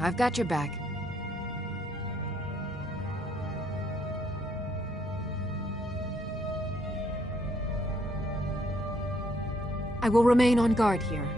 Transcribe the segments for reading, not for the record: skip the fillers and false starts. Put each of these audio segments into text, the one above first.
I've got your back. I will remain on guard here.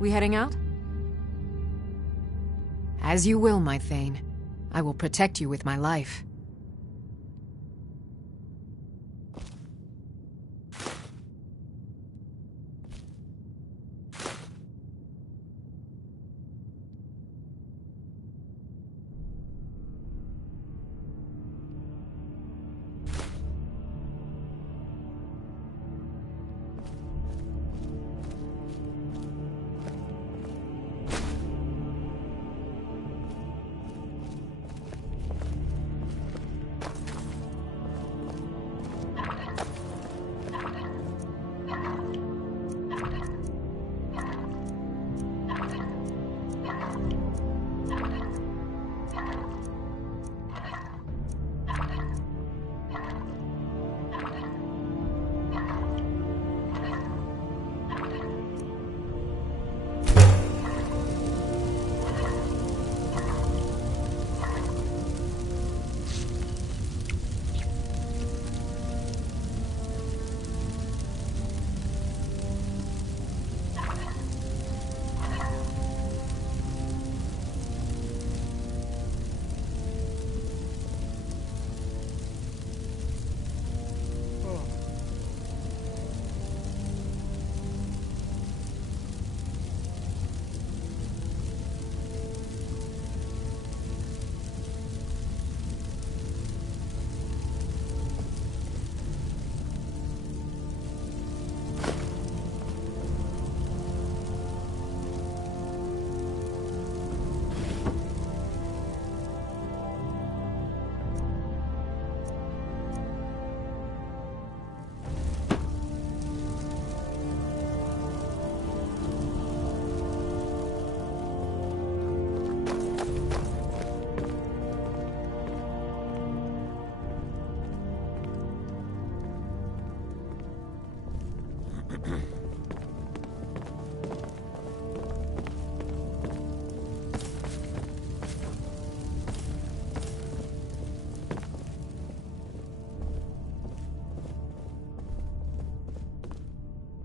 We heading out? As you will, my Thane. I will protect you with my life.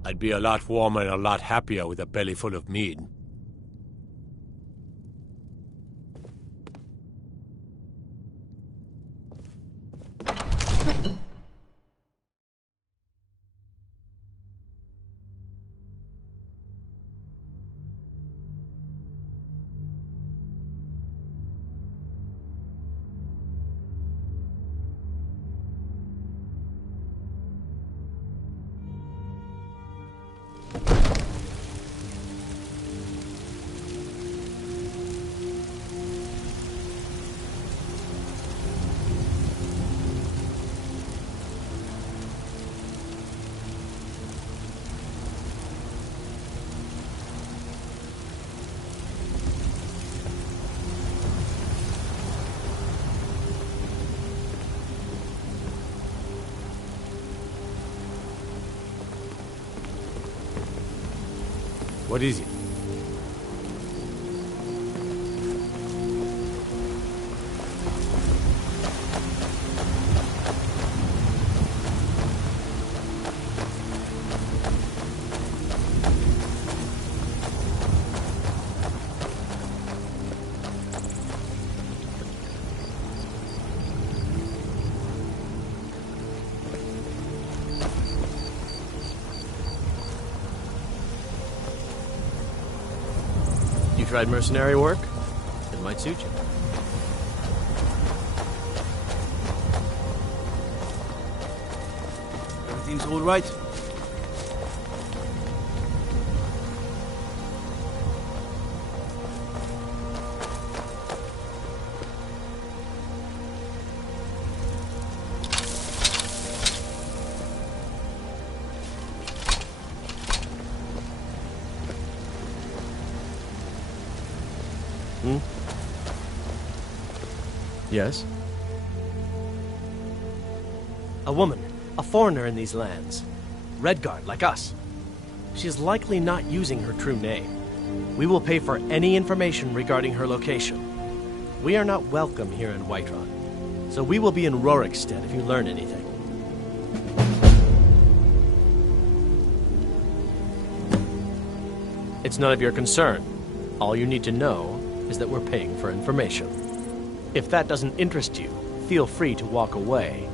I'd be a lot warmer and a lot happier with a belly full of mead. What is it? tried mercenary work? It might suit you. Everything's all right? Yes? A woman, a foreigner in these lands. Redguard, like us. She is likely not using her true name. We will pay for any information regarding her location. We are not welcome here in Whiterun, so we will be in Rorikstead if you learn anything. It's none of your concern. All you need to know is that we're paying for information. If that doesn't interest you, feel free to walk away.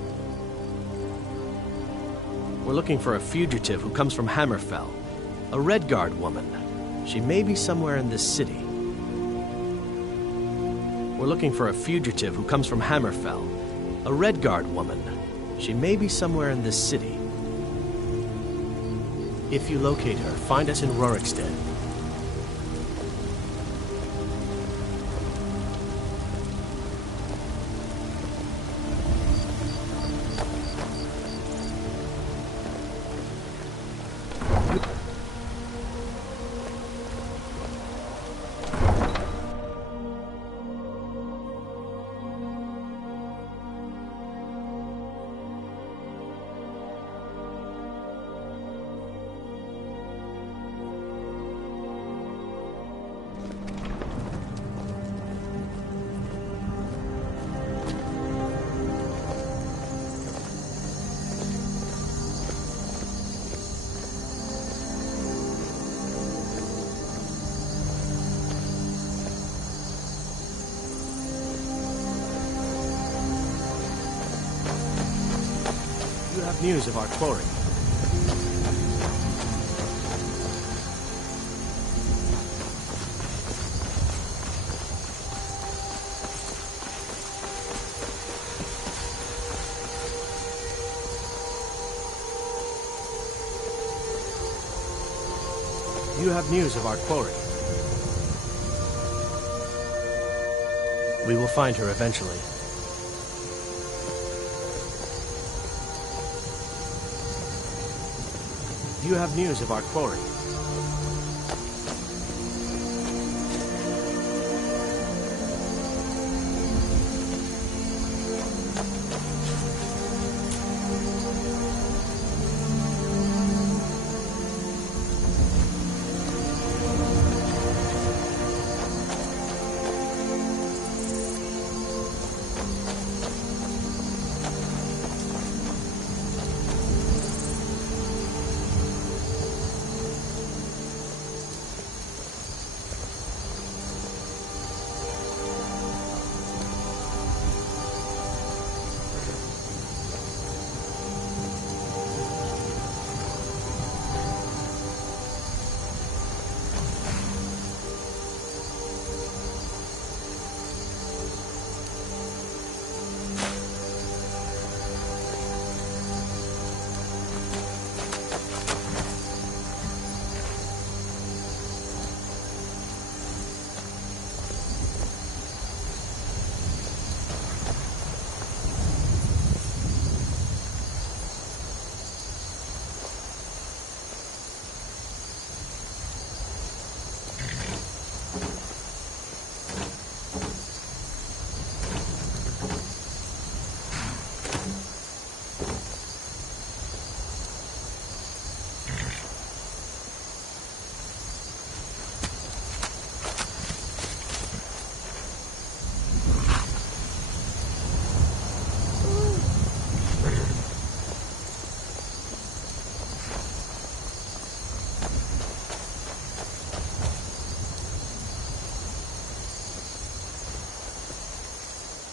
We're looking for a fugitive who comes from Hammerfell. A Redguard woman. She may be somewhere in this city. We're looking for a fugitive who comes from Hammerfell. A Redguard woman. She may be somewhere in this city. If you locate her, find us in Rorikstead. You have news of our quarry. You have news of our quarry. We will find her eventually. You have news of our quarry.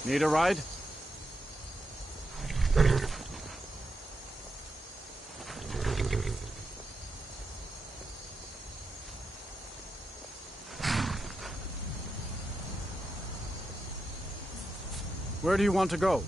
Need a ride? Where do you want to go?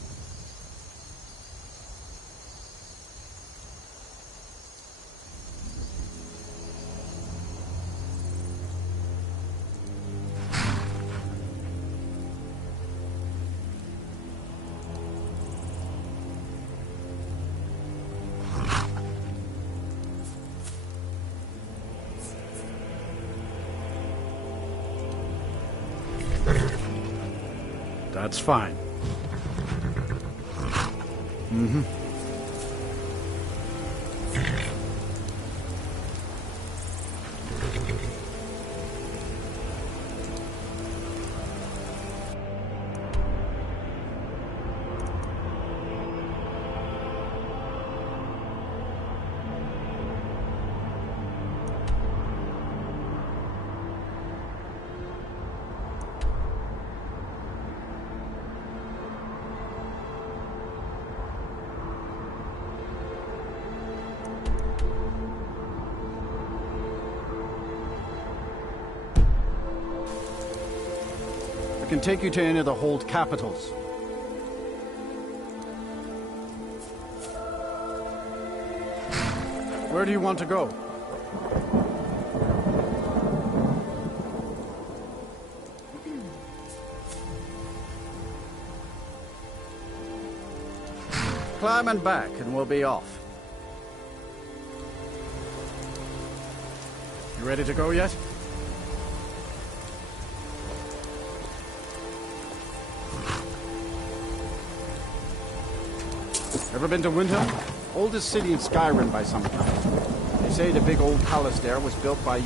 That's fine. Mm-hmm. I can take you to any of the hold capitals. Where do you want to go? Climb and back, and we'll be off. You ready to go yet? Ever been to Windhelm? Oldest city in Skyrim by some count. They say the big old palace there was built by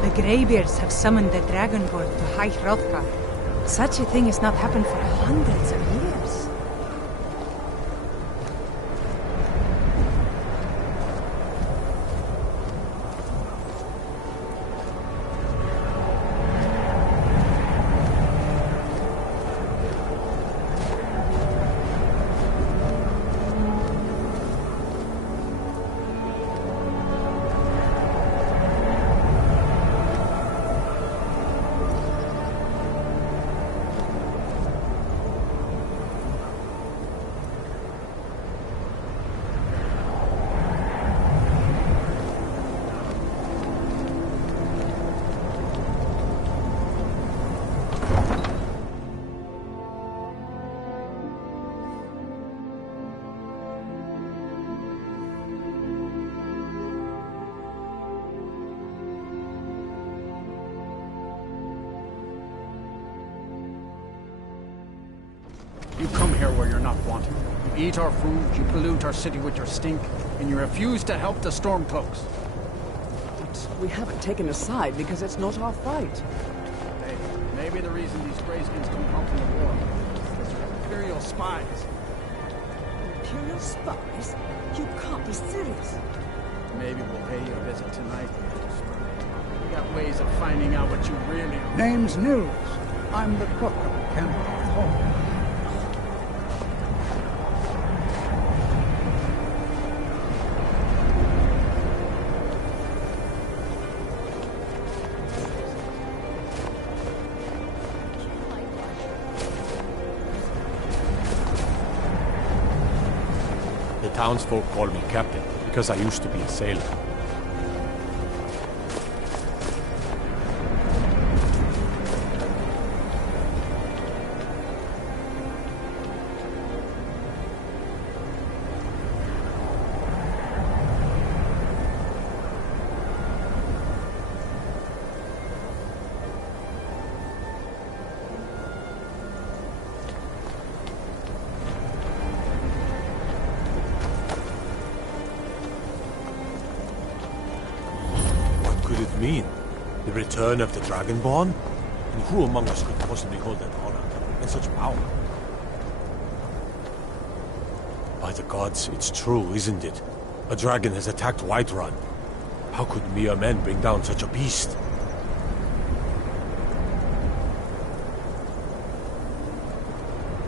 The Greybeards have summoned the Dragonborn to High Hrothgar. Such a thing has not happened for hundreds of years. You come here where you're not wanted. You eat our food, you pollute our city with your stink, and you refuse to help the Stormcloaks. But we haven't taken a side because it's not our fight. Hey, maybe the reason these Greyskins come home from the war is they're Imperial spies. Imperial spies? You can't be serious. Maybe we'll pay you a visit tonight. We got ways of finding out what you really are. Name's Nils. I'm the cook of the Camp Hall. The townsfolk call me captain because I used to be a sailor. What could it mean? The return of the Dragonborn? And who among us could possibly hold that honor and such power? By the gods, it's true, isn't it? A dragon has attacked Whiterun. How could mere men bring down such a beast?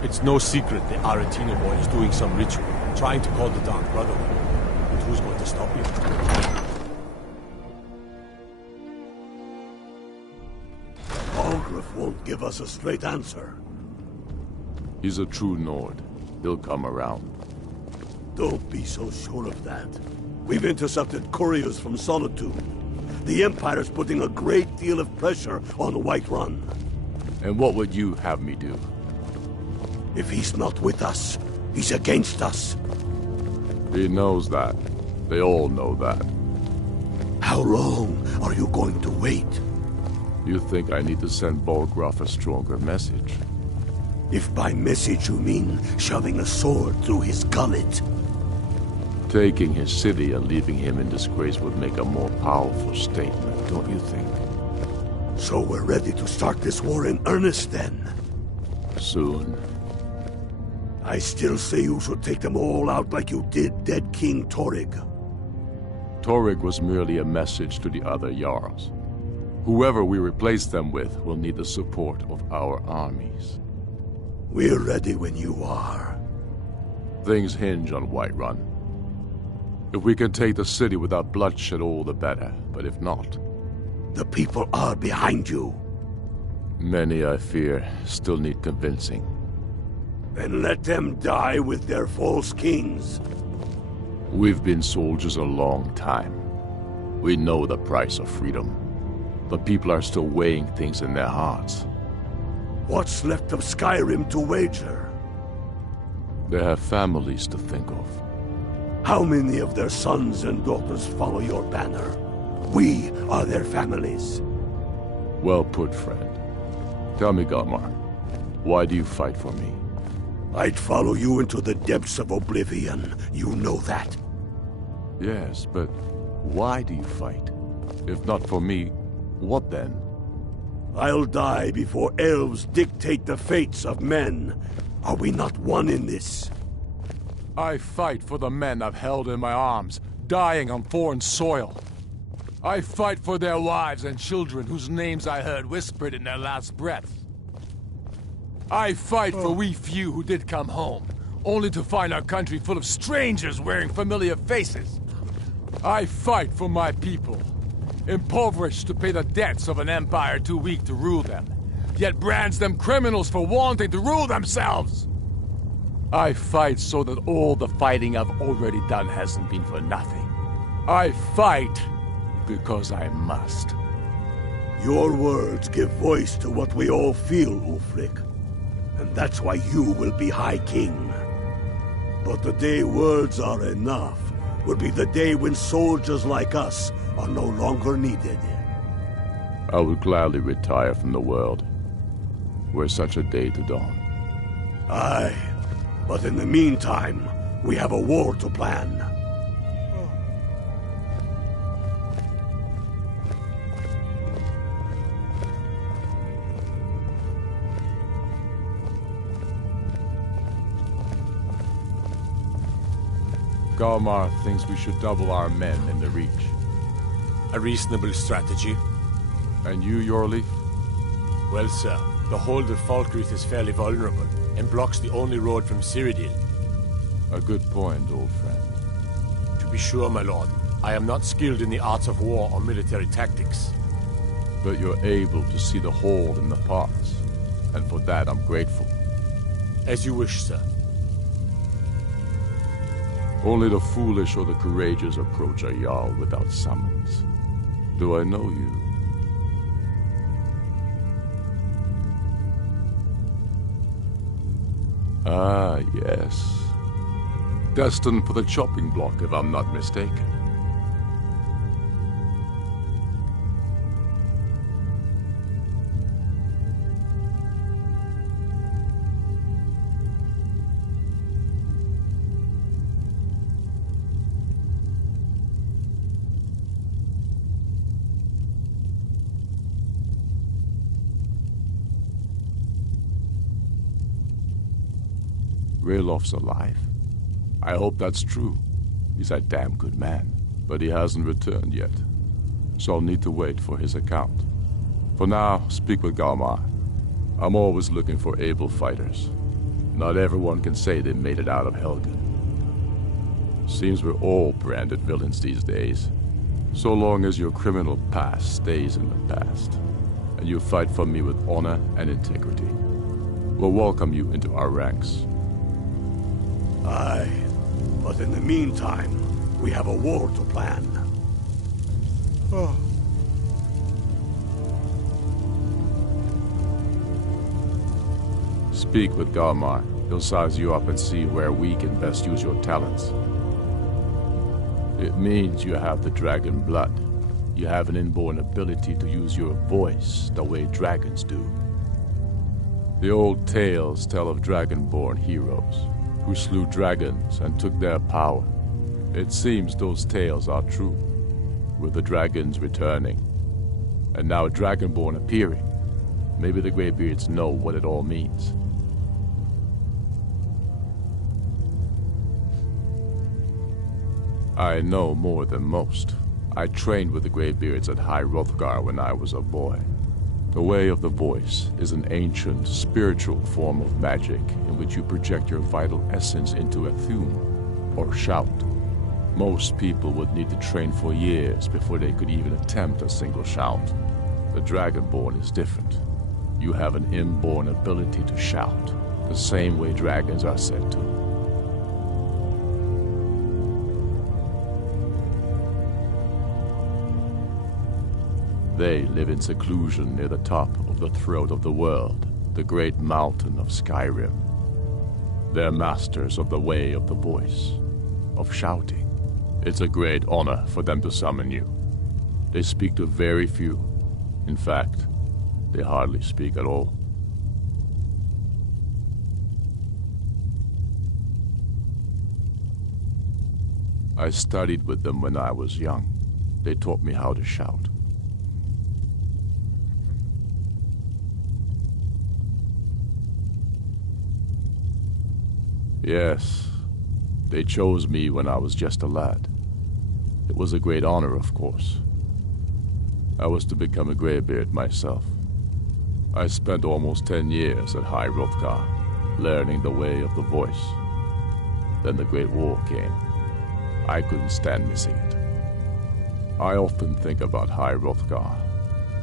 It's no secret the Aretino boy is doing some ritual, trying to call the Dark Brotherhood. But who's going to stop him? Algrif won't give us a straight answer. He's a true Nord. He'll come around. Don't be so sure of that. We've intercepted couriers from Solitude. The Empire's putting a great deal of pressure on Whiterun. And what would you have me do? If he's not with us, he's against us. He knows that. They all know that. How long are you going to wait? You think I need to send Bolgraf a stronger message? If by message you mean shoving a sword through his gullet. Taking his city and leaving him in disgrace would make a more powerful statement, don't you think? So we're ready to start this war in earnest then? Soon. I still say you should take them all out like you did dead King Torrig. Torrig was merely a message to the other Jarls. Whoever we replace them with will need the support of our armies. We're ready when you are. Things hinge on Whiterun. If we can take the city without bloodshed, all the better. But if not... The people are behind you. Many, I fear, still need convincing. Then let them die with their false kings. We've been soldiers a long time. We know the price of freedom. But people are still weighing things in their hearts. What's left of Skyrim to wager? They have families to think of. How many of their sons and daughters follow your banner? We are their families. Well put, friend. Tell me, Galmar, why do you fight for me? I'd follow you into the depths of oblivion. You know that. Yes, but why do you fight? If not for me, what then? I'll die before elves dictate the fates of men. Are we not one in this? I fight for the men I've held in my arms, dying on foreign soil. I fight for their wives and children whose names I heard whispered in their last breath. I fight for we few who did come home, only to find our country full of strangers wearing familiar faces. I fight for my people, impoverished to pay the debts of an empire too weak to rule them, yet brands them criminals for wanting to rule themselves. I fight so that all the fighting I've already done hasn't been for nothing. I fight because I must. Your words give voice to what we all feel, Ulfric. And that's why you will be High King. But the day words are enough will be the day when soldiers like us are no longer needed. I would gladly retire from the world, were such a day to dawn. Aye, But in the meantime, we have a war to plan. Galmar thinks we should double our men in the Reach. A reasonable strategy. And you, Yorleaf? Well, sir, the hold of Falkreath is fairly vulnerable, and blocks the only road from Cyrodiil. A good point, old friend. To be sure, my lord, I am not skilled in the arts of war or military tactics. But you're able to see the hold in the parts, and for that I'm grateful. As you wish, sir. Only the foolish or the courageous approach a Jarl without summons. Do I know you? Ah, yes. Destined for the chopping block, if I'm not mistaken. Raylof's alive. I hope that's true. He's a damn good man, but he hasn't returned yet. So I'll need to wait for his account. For now, speak with Galmar. I'm always looking for able fighters. Not everyone can say they made it out of Helgen. Seems we're all branded villains these days. So long as your criminal past stays in the past, and you fight for me with honor and integrity, we'll welcome you into our ranks. Aye, but in the meantime, we have a war to plan. Speak with Galmar. He'll size you up and see where we can best use your talents. It means you have the dragon blood. You have an inborn ability to use your voice the way dragons do. The old tales tell of dragonborn heroes who slew dragons and took their power. It seems those tales are true, with the dragons returning, and now a dragonborn appearing. Maybe the Greybeards know what it all means. I know more than most. I trained with the Greybeards at High Hrothgar when I was a boy. The Way of the Voice is an ancient, spiritual form of magic in which you project your vital essence into a thum, or shout. Most people would need to train for years before they could even attempt a single shout. The Dragonborn is different. You have an inborn ability to shout, the same way dragons are said to. They live in seclusion near the top of the throat of the world, the great mountain of Skyrim. They're masters of the Way of the Voice, of shouting. It's a great honor for them to summon you. They speak to very few. In fact, they hardly speak at all. I studied with them when I was young. They taught me how to shout. Yes, they chose me when I was just a lad. It was a great honor, of course. I was to become a Greybeard myself. I spent almost 10 years at High Hrothgar, learning the Way of the Voice. Then the Great War came. I couldn't stand missing it. I often think about High Hrothgar.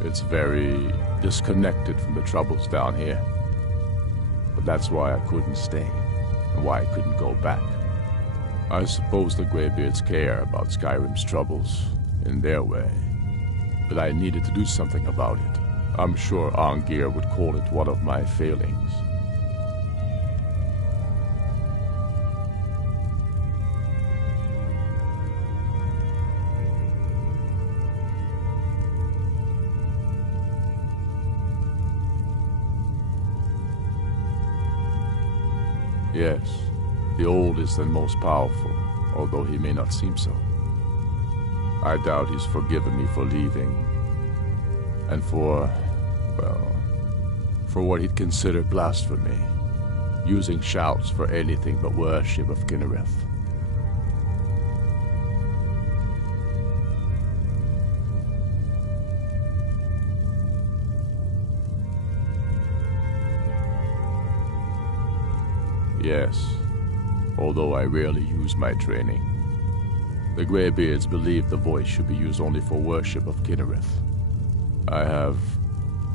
It's very disconnected from the troubles down here. But that's why I couldn't stay. Why I couldn't go back. I suppose the Greybeards care about Skyrim's troubles, in their way. But I needed to do something about it. I'm sure Arngir would call it one of my failings. Yes, the oldest and most powerful, although he may not seem so. I doubt he's forgiven me for leaving. And for, well, for what he'd consider blasphemy. Using shouts for anything but worship of Kinnereth. Yes, although I rarely use my training. The Greybeards believe the voice should be used only for worship of Kinnereth. I have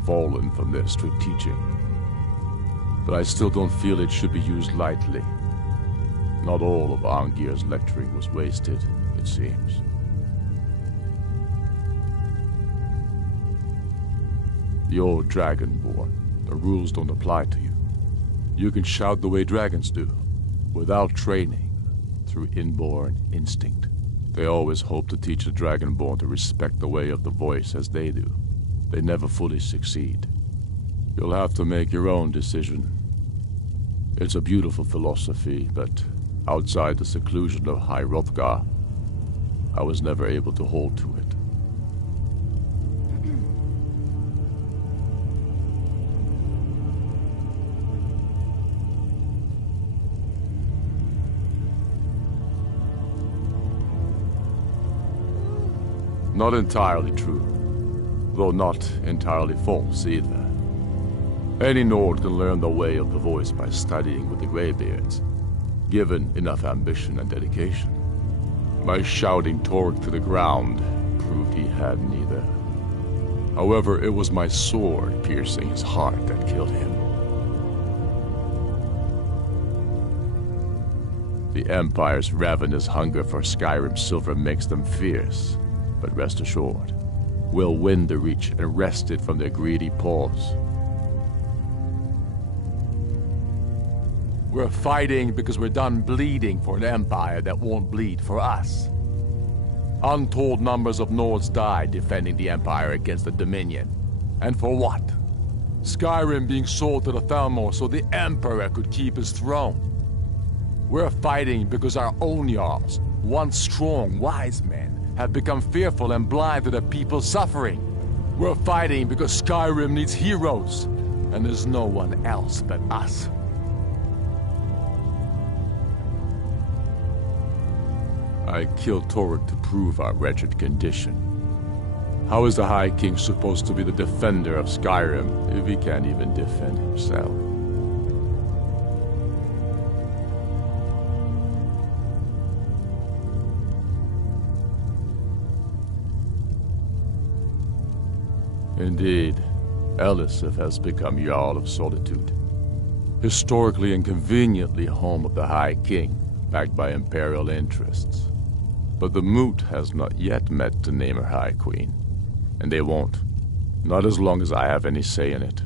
fallen from their strict teaching, but I still don't feel it should be used lightly. Not all of Angir's lecturing was wasted, it seems. You're Dragonborn. The rules don't apply to you. You can shout the way dragons do, without training, through inborn instinct. They always hope to teach the Dragonborn to respect the way of the voice as they do. They never fully succeed. You'll have to make your own decision. It's a beautiful philosophy, but outside the seclusion of High Hrothgar, I was never able to hold to it. Not entirely true, though not entirely false either. Any Nord can learn the way of the voice by studying with the Greybeards, given enough ambition and dedication. My shouting Torg to the ground proved he had neither. However, it was my sword piercing his heart that killed him. The Empire's ravenous hunger for Skyrim silver makes them fierce. But rest assured, we'll win the Reach and wrest it from their greedy paws. We're fighting because we're done bleeding for an empire that won't bleed for us. Untold numbers of Nords died defending the empire against the Dominion. And for what? Skyrim being sold to the Thalmor so the Emperor could keep his throne. We're fighting because our own Jarls, once strong, wise men, have become fearful and blind to the people's suffering. We're fighting because Skyrim needs heroes, and there's no one else but us. I killed Torg to prove our wretched condition. How is the High King supposed to be the defender of Skyrim if he can't even defend himself? Indeed, Elisif has become Jarl of Solitude. Historically and conveniently home of the High King, backed by Imperial interests. But the Moot has not yet met to name her High Queen. And they won't. Not as long as I have any say in it.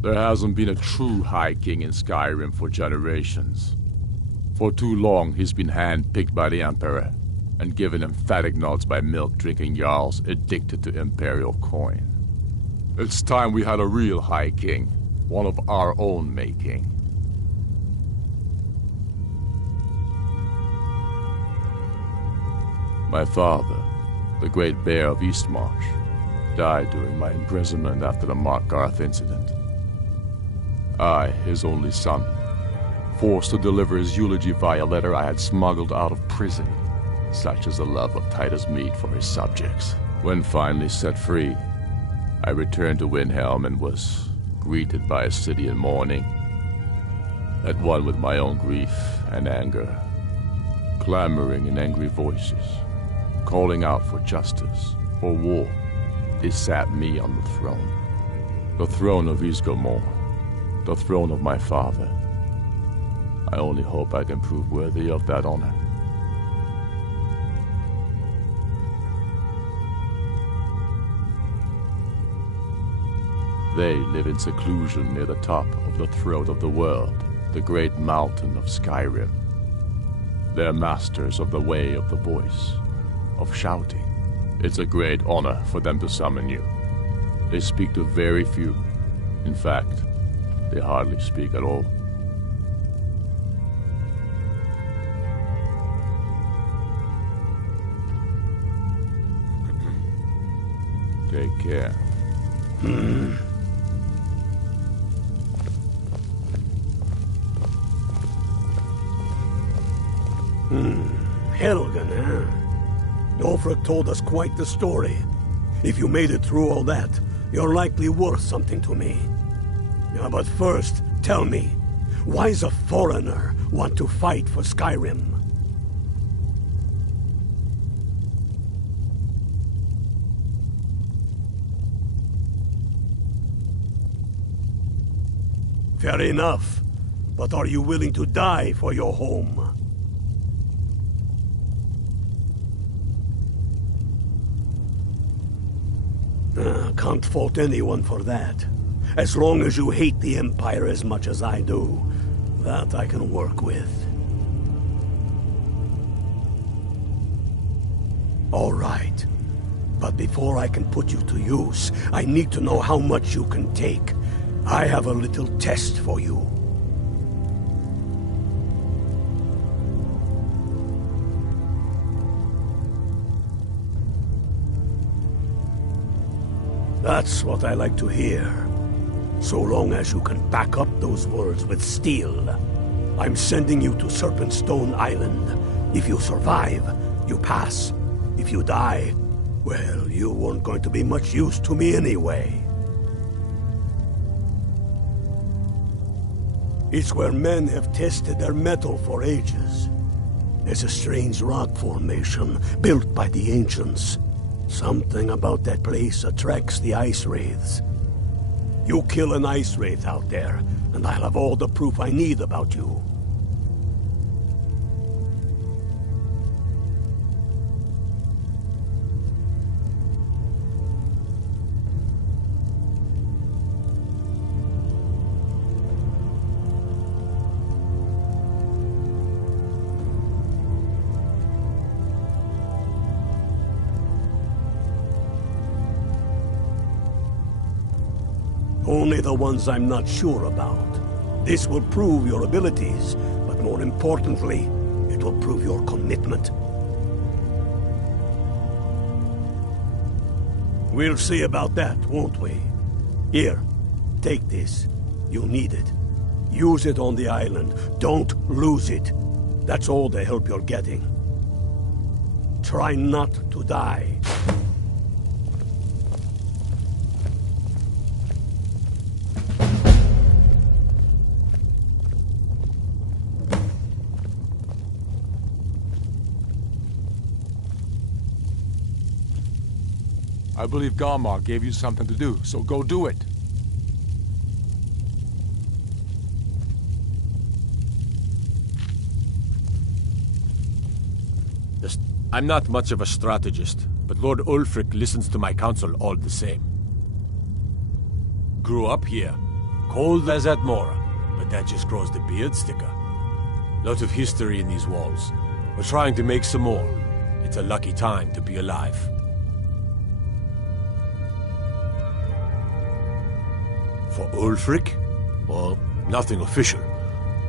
There hasn't been a true High King in Skyrim for generations. For too long, he's been hand-picked by the Emperor, and given emphatic nods by milk-drinking Jarls addicted to Imperial coin. It's time we had a real High King, one of our own making. My father, the Great Bear of Eastmarch, died during my imprisonment after the Markarth incident. I, his only son, forced to deliver his eulogy via letter I had smuggled out of prison. Such is the love of Titus meat for his subjects. When finally set free, I returned to Windhelm and was greeted by a city in mourning, at one with my own grief and anger, clamoring in angry voices, calling out for justice, for war. They sat me on the throne of Ysgramor, the throne of my father. I only hope I can prove worthy of that honor. They live in seclusion near the top of the throat of the world, the great mountain of Skyrim. They're masters of the way of the voice, of shouting. It's a great honor for them to summon you. They speak to very few. In fact, they hardly speak at all. Take care. Helgen, huh? Ulfric told us quite the story. If you made it through all that, you're likely worth something to me. Yeah, but first, tell me, why does a foreigner want to fight for Skyrim? Fair enough. But are you willing to die for your home? Can't fault anyone for that. As long as you hate the Empire as much as I do, that I can work with. All right. But before I can put you to use, I need to know how much you can take. I have a little test for you. That's what I like to hear. So long as you can back up those words with steel. I'm sending you to Serpentstone Island. If you survive, you pass. If you die, well, you weren't going to be much use to me anyway. It's where men have tested their metal for ages. There's a strange rock formation built by the ancients. Something about that place attracts the ice wraiths. You kill an ice wraith out there, and I'll have all the proof I need about you. Only the ones I'm not sure about. This will prove your abilities, but more importantly, it will prove your commitment. We'll see about that, won't we? Here, take this. You'll need it. Use it on the island. Don't lose it. That's all the help you're getting. Try not to die. I believe Galmar gave you something to do, so go do it. I'm not much of a strategist, but Lord Ulfric listens to my counsel all the same. Grew up here, cold as at Mora, but that just grows the beard thicker. Lot of history in these walls. We're trying to make some more. It's a lucky time to be alive. For Ulfric? Well, nothing official.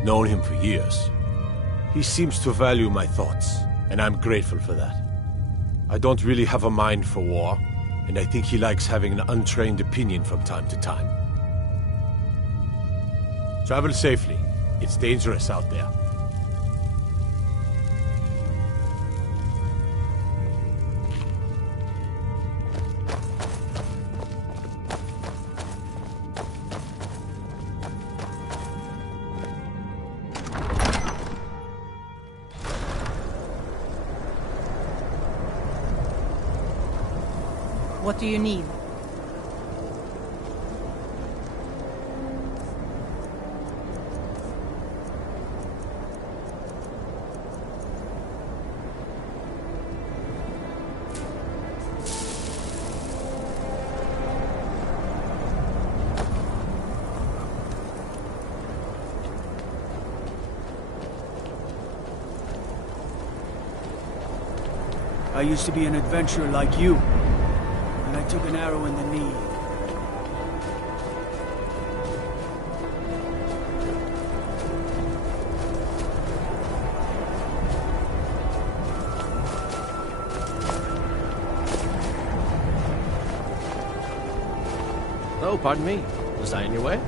Known him for years. He seems to value my thoughts, and I'm grateful for that. I don't really have a mind for war, and I think he likes having an untrained opinion from time to time. Travel safely. It's dangerous out there. What do you need? I used to be an adventurer like you. I took an arrow in the knee. Oh, pardon me. Was I in your way?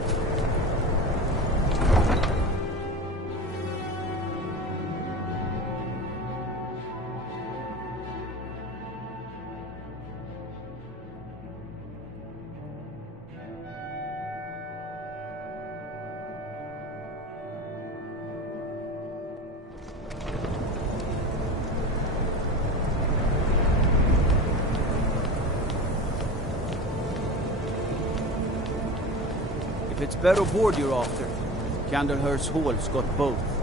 If it's better board you're after, Candlehurst Hall's got both.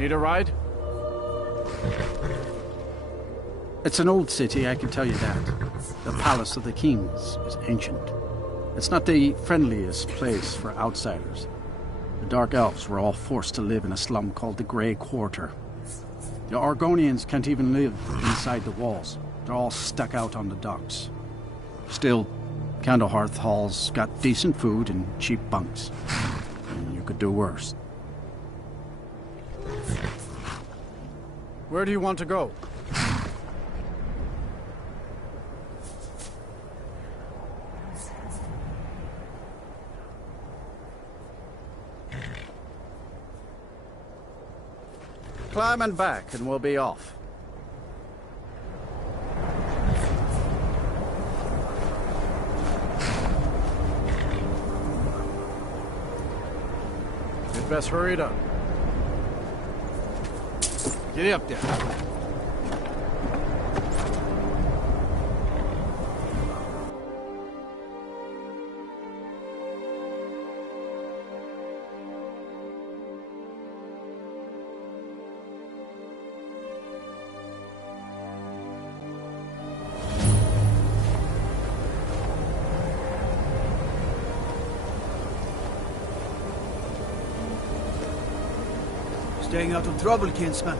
Need a ride? It's an old city, I can tell you that. The Palace of the Kings is ancient. It's not the friendliest place for outsiders. The Dark Elves were all forced to live in a slum called the Grey Quarter. The Argonians can't even live inside the walls. They're all stuck out on the docks. Still, Candlehearth Hall's got decent food and cheap bunks. And you could do worse. Where do you want to go? Climb and back and we'll be off. You'd best hurry it up. Get up there. Staying out of trouble, kinsman.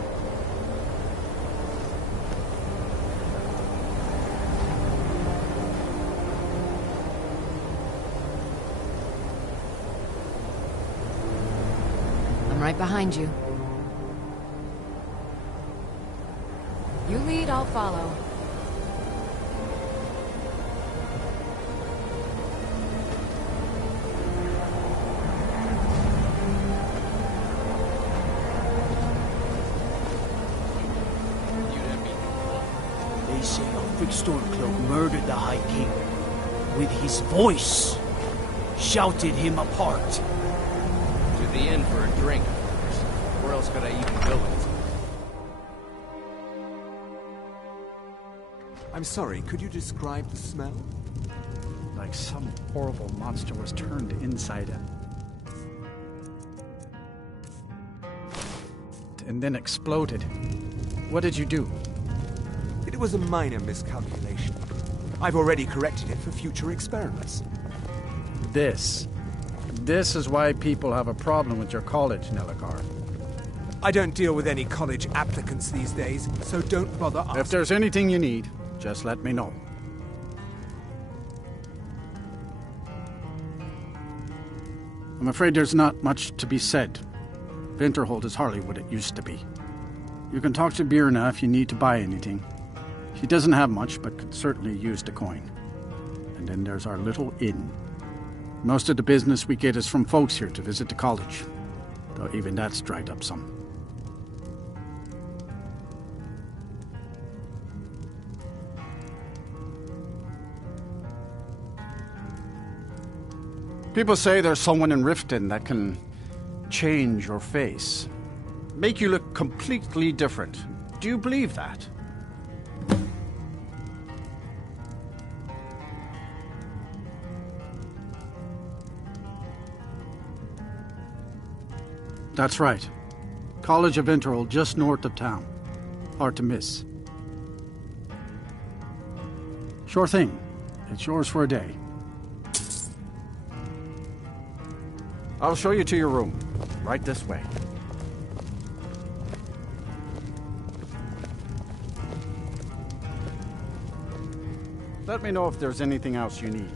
I'm right behind you. You lead, I'll follow. They say Ulfric Stormcloak murdered the High King. With his voice. Shouted him apart. To the inn for a drink, of course. Where else could I even go with it? I'm sorry, could you describe the smell? Like some horrible monster was turned inside out. And then exploded. What did you do? It was a minor miscalculation. I've already corrected it for future experiments. This is why people have a problem with your college, Nelagar. I don't deal with any college applicants these days, so don't bother asking. If there's anything you need, just let me know. I'm afraid there's not much to be said. Winterhold is hardly what it used to be. You can talk to Birna if you need to buy anything. She doesn't have much, but could certainly use the coin. And then there's our little inn. Most of the business we get is from folks here to visit the college, though even that's dried up some. People say there's someone in Riften that can change your face, make you look completely different. Do you believe that? That's right. College of Winterhold, just north of town. Hard to miss. Sure thing. It's yours for a day. I'll show you to your room. Right this way. Let me know if there's anything else you need.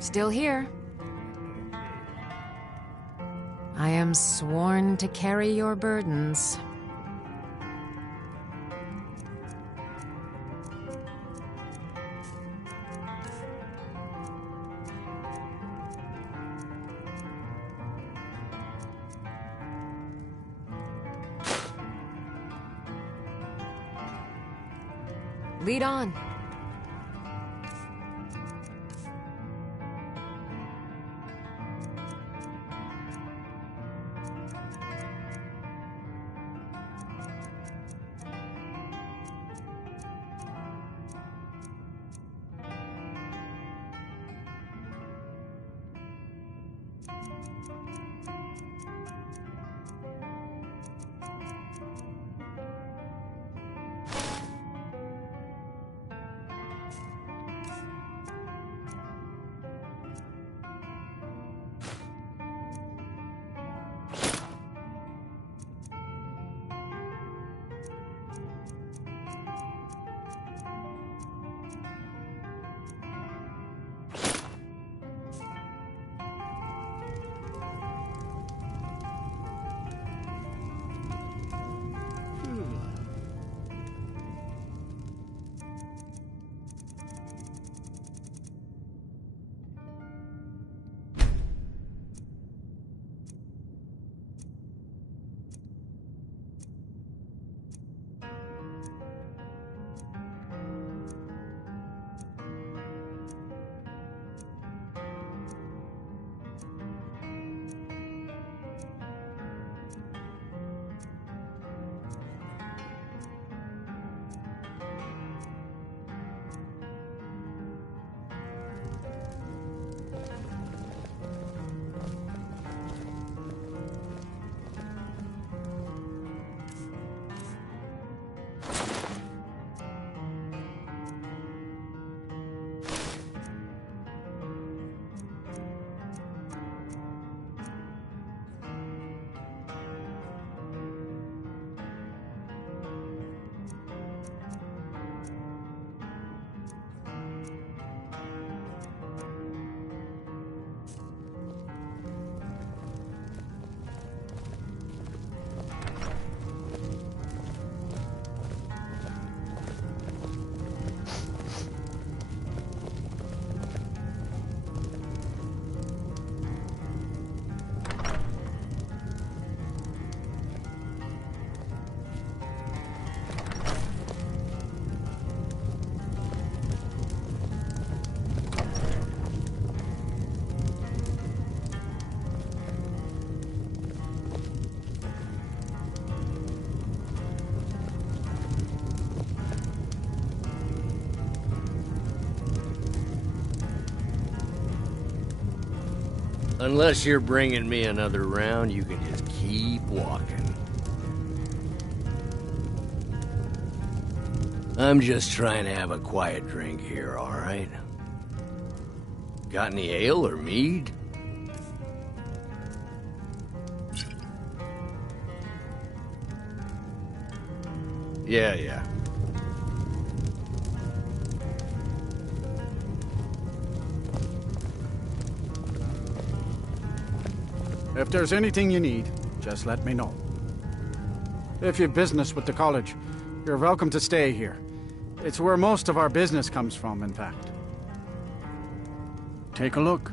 Still here. I am sworn to carry your burdens. Lead on. Unless you're bringing me another round, you can just keep walking. I'm just trying to have a quiet drink here, all right? Got any ale or mead? Yeah. If there's anything you need, just let me know. If you've business with the college, you're welcome to stay here. It's where most of our business comes from, in fact. Take a look.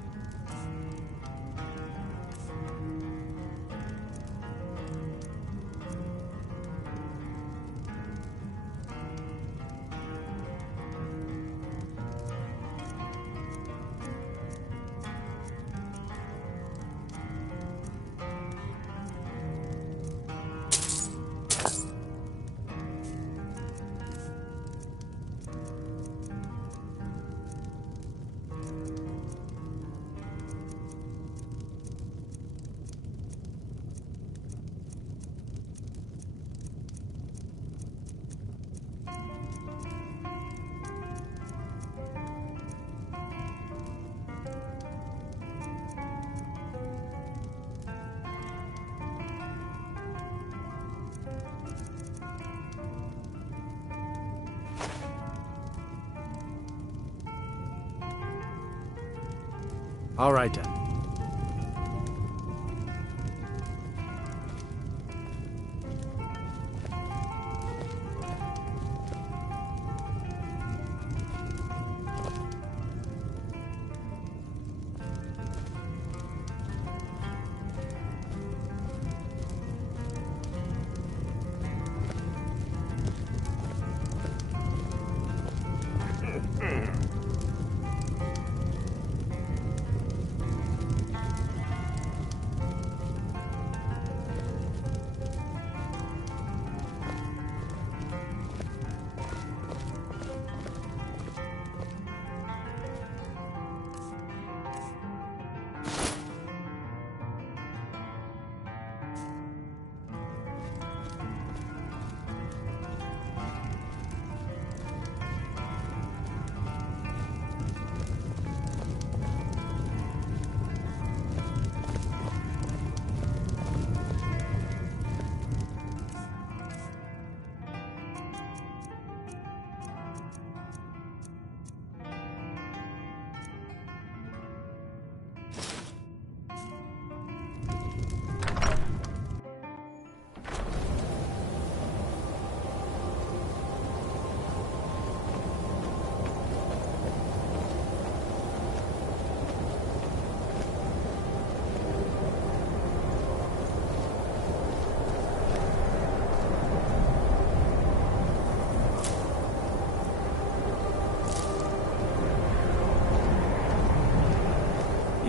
All right, then.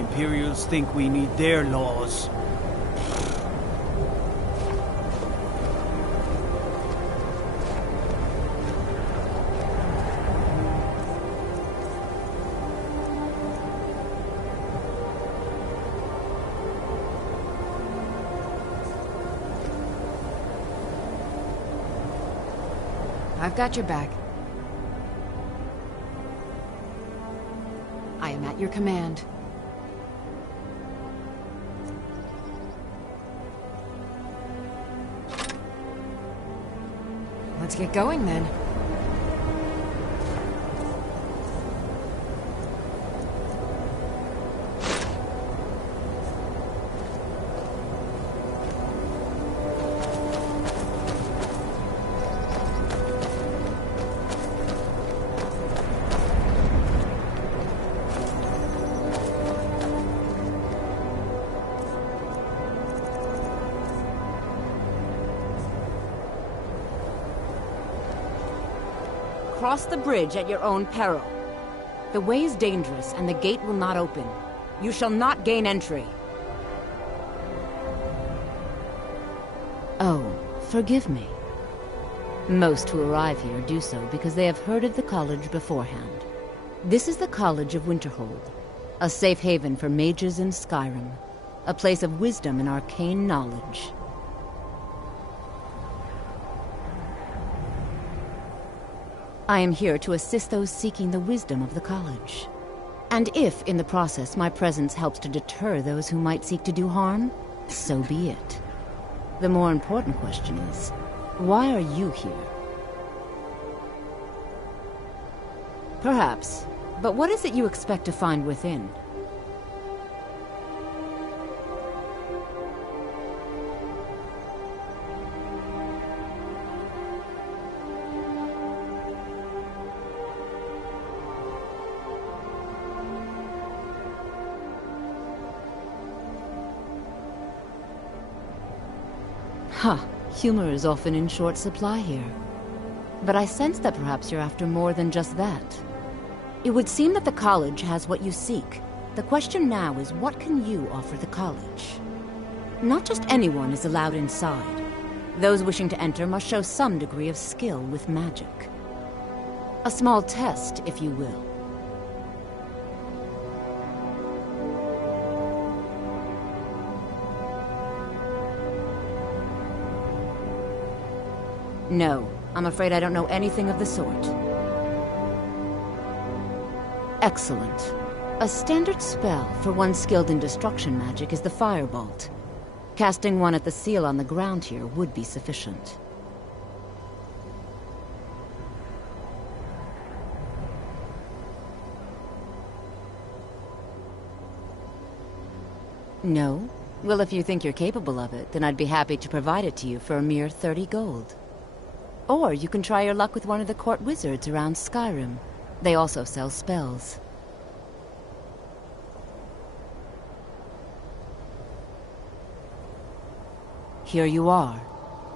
Imperials think we need their laws. I've got your back. I am at your command. Let's get going then. Cross the bridge at your own peril. The way is dangerous, and the gate will not open. You shall not gain entry. Oh, forgive me. Most who arrive here do so because they have heard of the college beforehand. This is the College of Winterhold, a safe haven for mages in Skyrim, a place of wisdom and arcane knowledge. I am here to assist those seeking the wisdom of the college. And if, in the process, my presence helps to deter those who might seek to do harm, so be it. The more important question is, why are you here? Perhaps, but what is it you expect to find within? Huh, humor is often in short supply here. But I sense that perhaps you're after more than just that. It would seem that the college has what you seek. The question now is, what can you offer the college? Not just anyone is allowed inside. Those wishing to enter must show some degree of skill with magic. A small test, if you will. No, I'm afraid I don't know anything of the sort. Excellent. A standard spell for one skilled in destruction magic is the Firebolt. Casting one at the seal on the ground here would be sufficient. No? Well, if you think you're capable of it, then I'd be happy to provide it to you for a mere 30 gold. Or you can try your luck with one of the court wizards around Skyrim. They also sell spells. Here you are.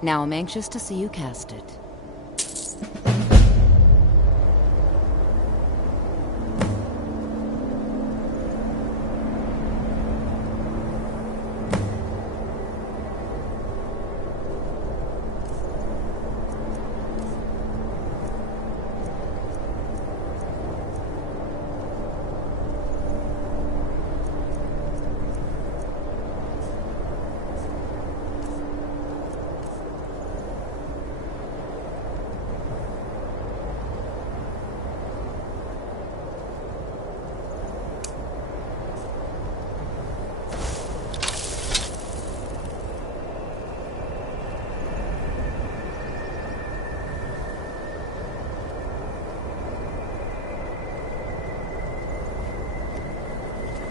Now I'm anxious to see you cast it.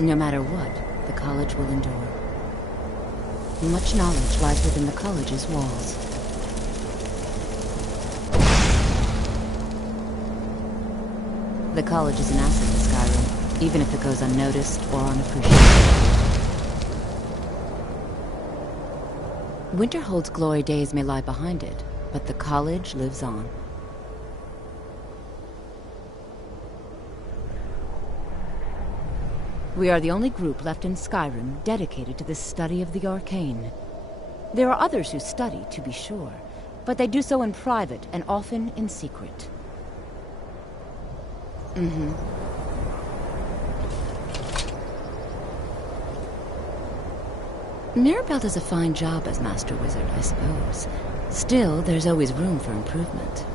No matter what, the college will endure. Much knowledge lies within the college's walls. The college is an asset to Skyrim, even if it goes unnoticed or unappreciated. Winterhold's glory days may lie behind it, but the college lives on. We are the only group left in Skyrim dedicated to the study of the arcane. There are others who study, to be sure, but they do so in private and often in secret. Mirabelle does a fine job as Master Wizard, I suppose. Still, there's always room for improvement.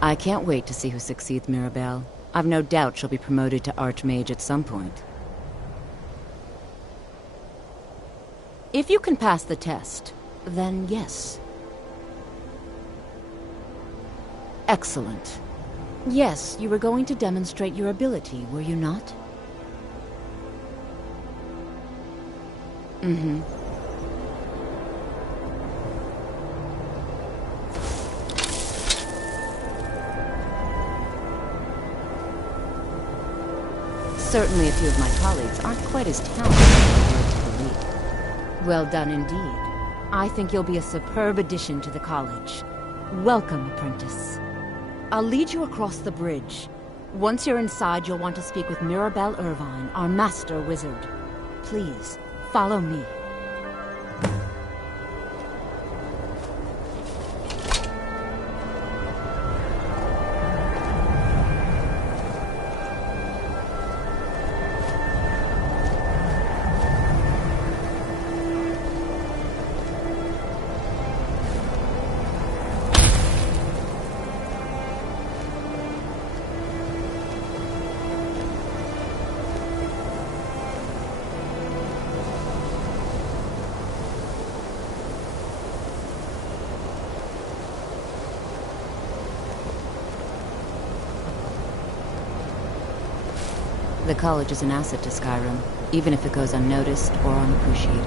I can't wait to see who succeeds Mirabelle. I've no doubt she'll be promoted to Archmage at some point. If you can pass the test, then yes. Excellent. Yes, you were going to demonstrate your ability, were you not? Certainly a few of my colleagues aren't quite as talented as I'd like to believe. Well done indeed. I think you'll be a superb addition to the college. Welcome, apprentice. I'll lead you across the bridge. Once you're inside, you'll want to speak with Mirabelle Irvine, our Master Wizard. Please, follow me. The college is an asset to Skyrim, even if it goes unnoticed or unappreciated.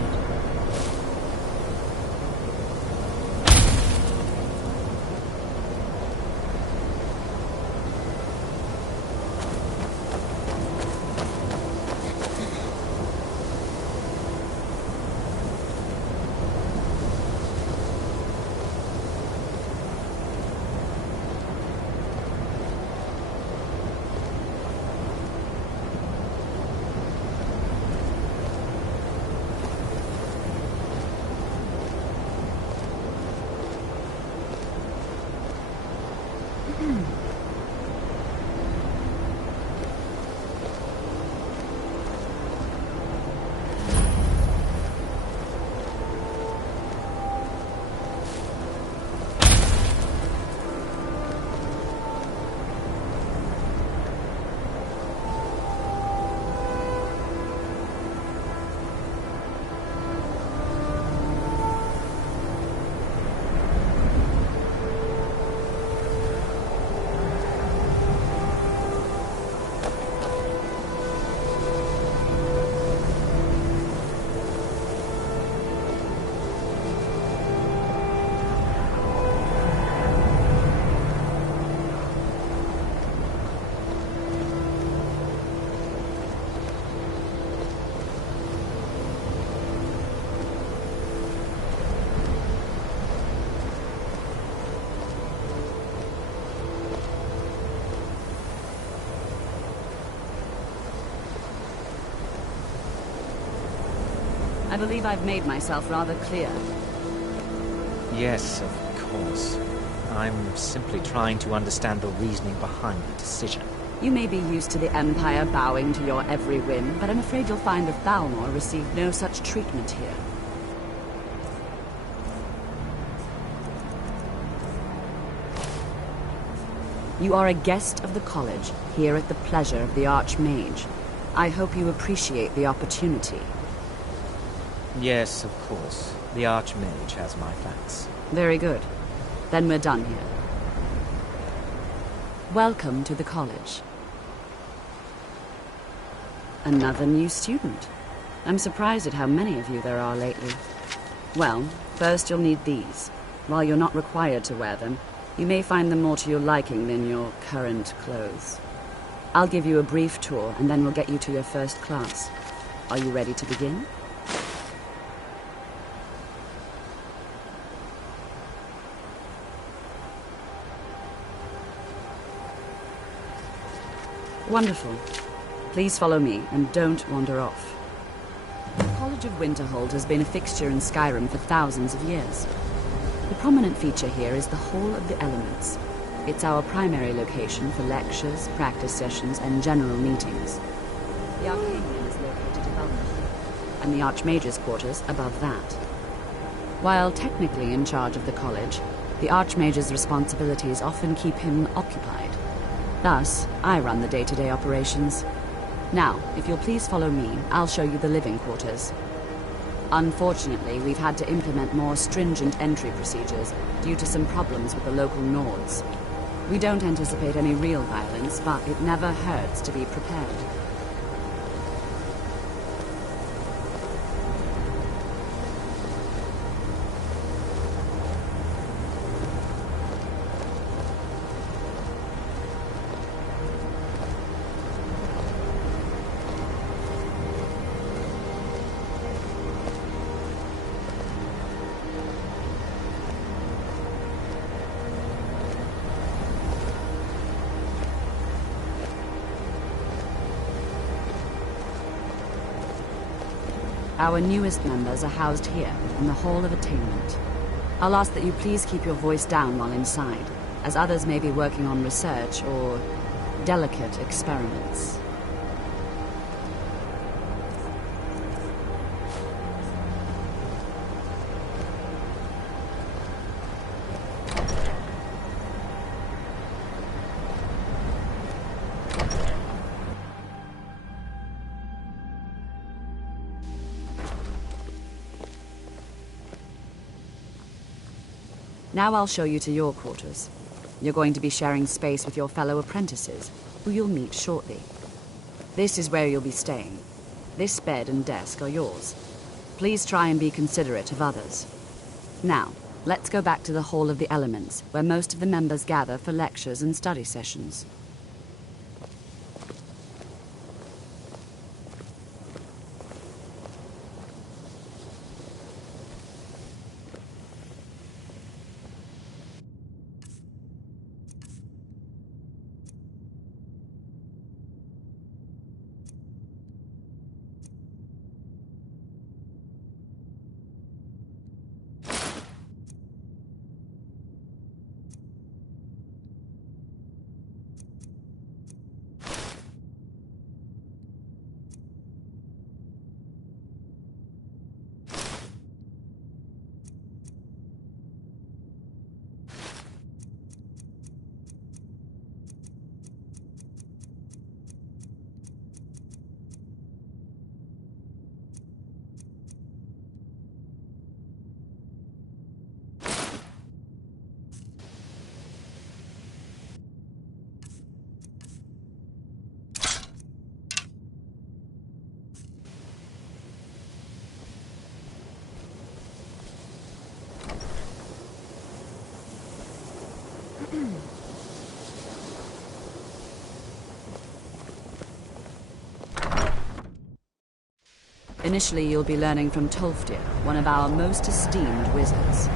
I believe I've made myself rather clear. Yes, of course. I'm simply trying to understand the reasoning behind the decision. You may be used to the Empire bowing to your every whim, but I'm afraid you'll find that Thalmor received no such treatment here. You are a guest of the college, here at the pleasure of the Archmage. I hope you appreciate the opportunity. Yes, of course. The Archmage has my thanks. Very good. Then we're done here. Welcome to the college. Another new student. I'm surprised at how many of you there are lately. Well, first you'll need these. While you're not required to wear them, you may find them more to your liking than your current clothes. I'll give you a brief tour, and then we'll get you to your first class. Are you ready to begin? Wonderful. Please follow me, and don't wander off. The College of Winterhold has been a fixture in Skyrim for thousands of years. The prominent feature here is the Hall of the Elements. It's our primary location for lectures, practice sessions, and general meetings. The Arcanian is located above it, and the Archmage's quarters above that. While technically in charge of the college, the Archmage's responsibilities often keep him occupied. Thus, I run the day-to-day operations. Now, if you'll please follow me, I'll show you the living quarters. Unfortunately, we've had to implement more stringent entry procedures due to some problems with the local Nords. We don't anticipate any real violence, but it never hurts to be prepared. Our newest members are housed here, in the Hall of Attainment. I'll ask that you please keep your voice down while inside, as others may be working on research or delicate experiments. Now I'll show you to your quarters. You're going to be sharing space with your fellow apprentices, who you'll meet shortly. This is where you'll be staying. This bed and desk are yours. Please try and be considerate of others. Now, let's go back to the Hall of the Elements, where most of the members gather for lectures and study sessions. Initially, you'll be learning from Tolfdir, one of our most esteemed wizards.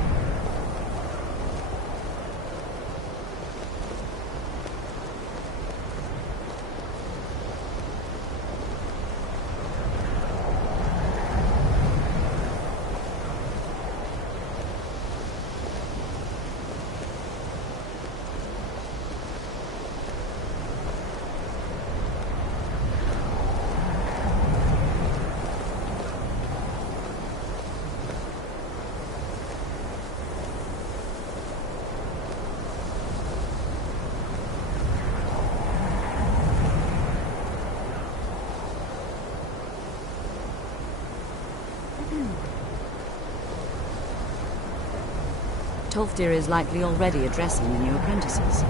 Tolfdir is likely already addressing the new apprentices.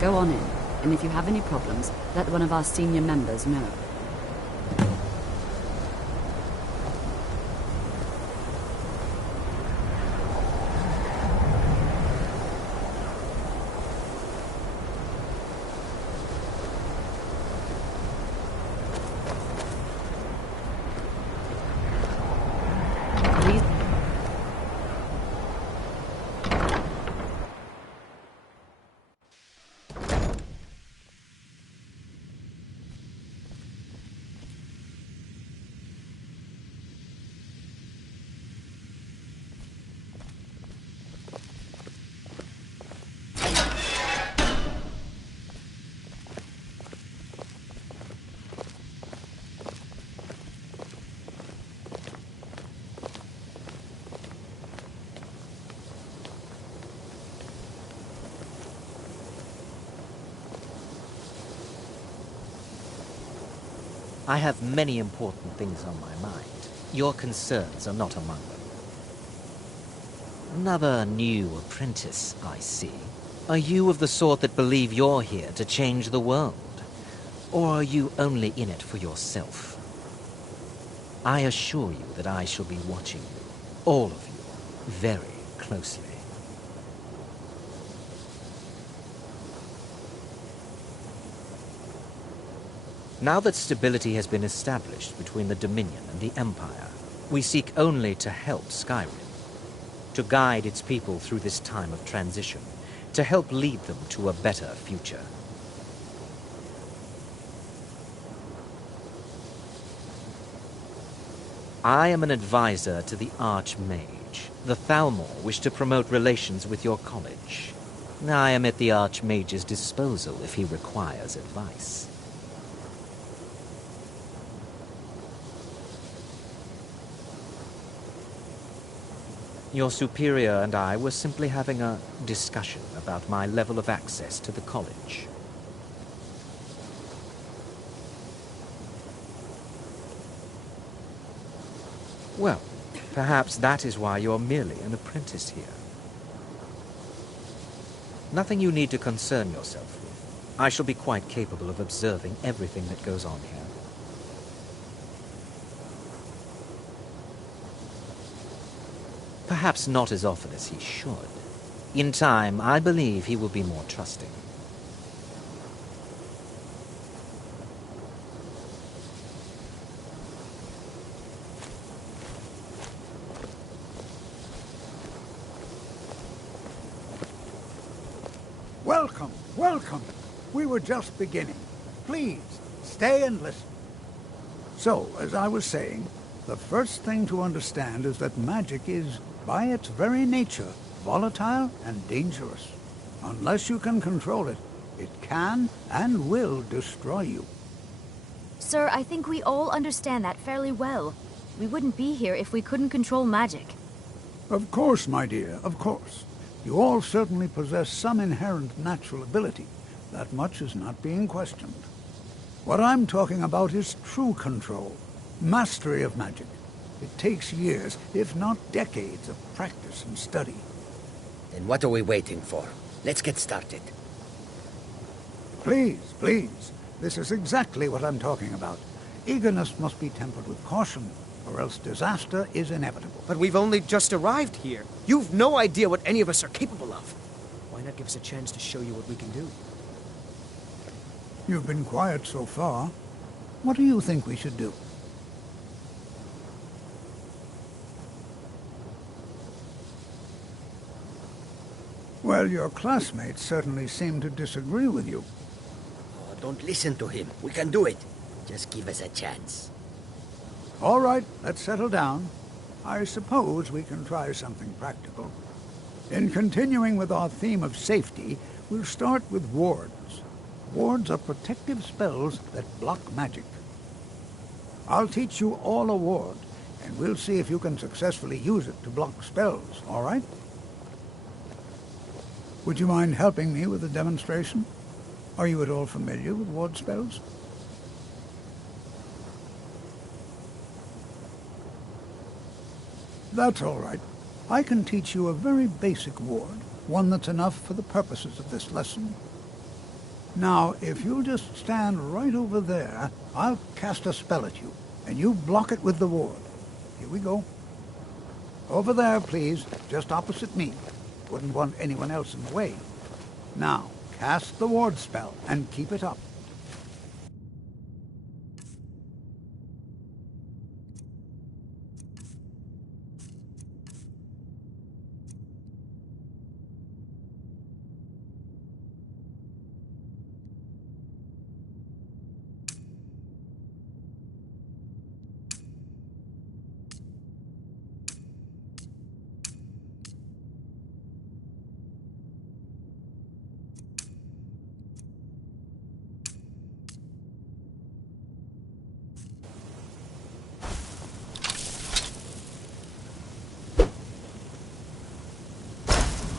Go on in, and if you have any problems, let one of our senior members know. I have many important things on my mind. Your concerns are not among them. Another new apprentice, I see. Are you of the sort that believe you're here to change the world? Or are you only in it for yourself? I assure you that I shall be watching you, all of you, very closely. Now that stability has been established between the Dominion and the Empire, we seek only to help Skyrim, to guide its people through this time of transition, to help lead them to a better future. I am an advisor to the Archmage. The Thalmor wish to promote relations with your college. I am at the Archmage's disposal if he requires advice. Your superior and I were simply having a discussion about my level of access to the college. Well, perhaps that is why you're merely an apprentice here. Nothing you need to concern yourself with. I shall be quite capable of observing everything that goes on here. Perhaps not as often as he should. In time, I believe he will be more trusting. Welcome, welcome. We were just beginning. Please, stay and listen. So, as I was saying, the first thing to understand is that magic is, by its very nature, volatile and dangerous. Unless you can control it, it can and will destroy you. Sir, I think we all understand that fairly well. We wouldn't be here if we couldn't control magic. Of course, my dear, of course. You all certainly possess some inherent natural ability. That much is not being questioned. What I'm talking about is true control, mastery of magic. It takes years, if not decades, of practice and study. Then what are we waiting for? Let's get started. Please, please. This is exactly what I'm talking about. Eagerness must be tempered with caution, or else disaster is inevitable. But we've only just arrived here. You've no idea what any of us are capable of. Why not give us a chance to show you what we can do? You've been quiet so far. What do you think we should do? Well, your classmates certainly seem to disagree with you. Oh, don't listen to him. We can do it. Just give us a chance. All right, let's settle down. I suppose we can try something practical. In continuing with our theme of safety, we'll start with wards. Wards are protective spells that block magic. I'll teach you all a ward, and we'll see if you can successfully use it to block spells, all right? Would you mind helping me with a demonstration? Are you at all familiar with ward spells? That's all right. I can teach you a very basic ward, one that's enough for the purposes of this lesson. Now, if you'll just stand right over there, I'll cast a spell at you, and you block it with the ward. Here we go. Over there, please, just opposite me. Wouldn't want anyone else in the way. Now, cast the ward spell, and keep it up.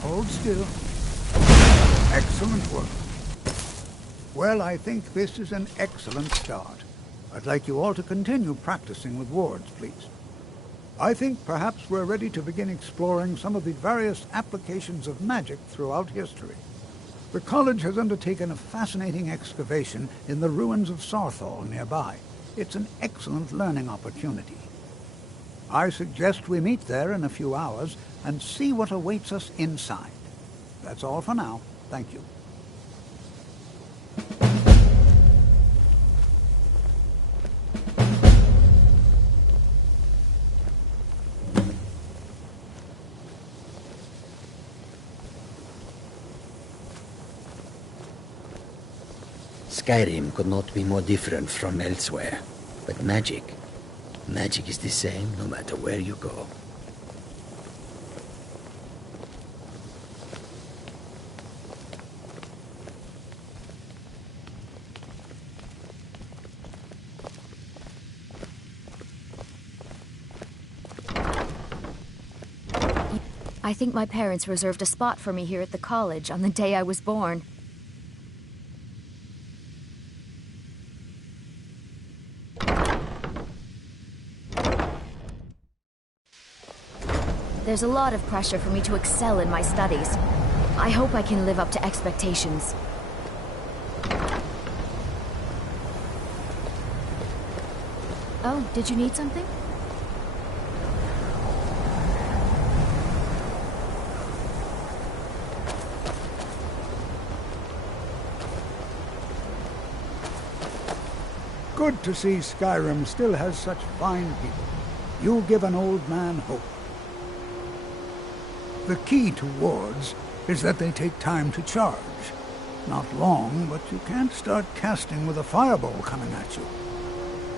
Hold still. Excellent work. Well, I think this is an excellent start. I'd like you all to continue practicing with wards, please. I think perhaps we're ready to begin exploring some of the various applications of magic throughout history. The college has undertaken a fascinating excavation in the ruins of Sarthal nearby. It's an excellent learning opportunity. I suggest we meet there in a few hours and see what awaits us inside. That's all for now. Thank you. Skyrim could not be more different from elsewhere. But magic is the same no matter where you go. I think my parents reserved a spot for me here at the college on the day I was born. There's a lot of pressure for me to excel in my studies. I hope I can live up to expectations. Oh, did you need something? Good to see Skyrim still has such fine people. You give an old man hope. The key to wards is that they take time to charge. Not long, but you can't start casting with a fireball coming at you.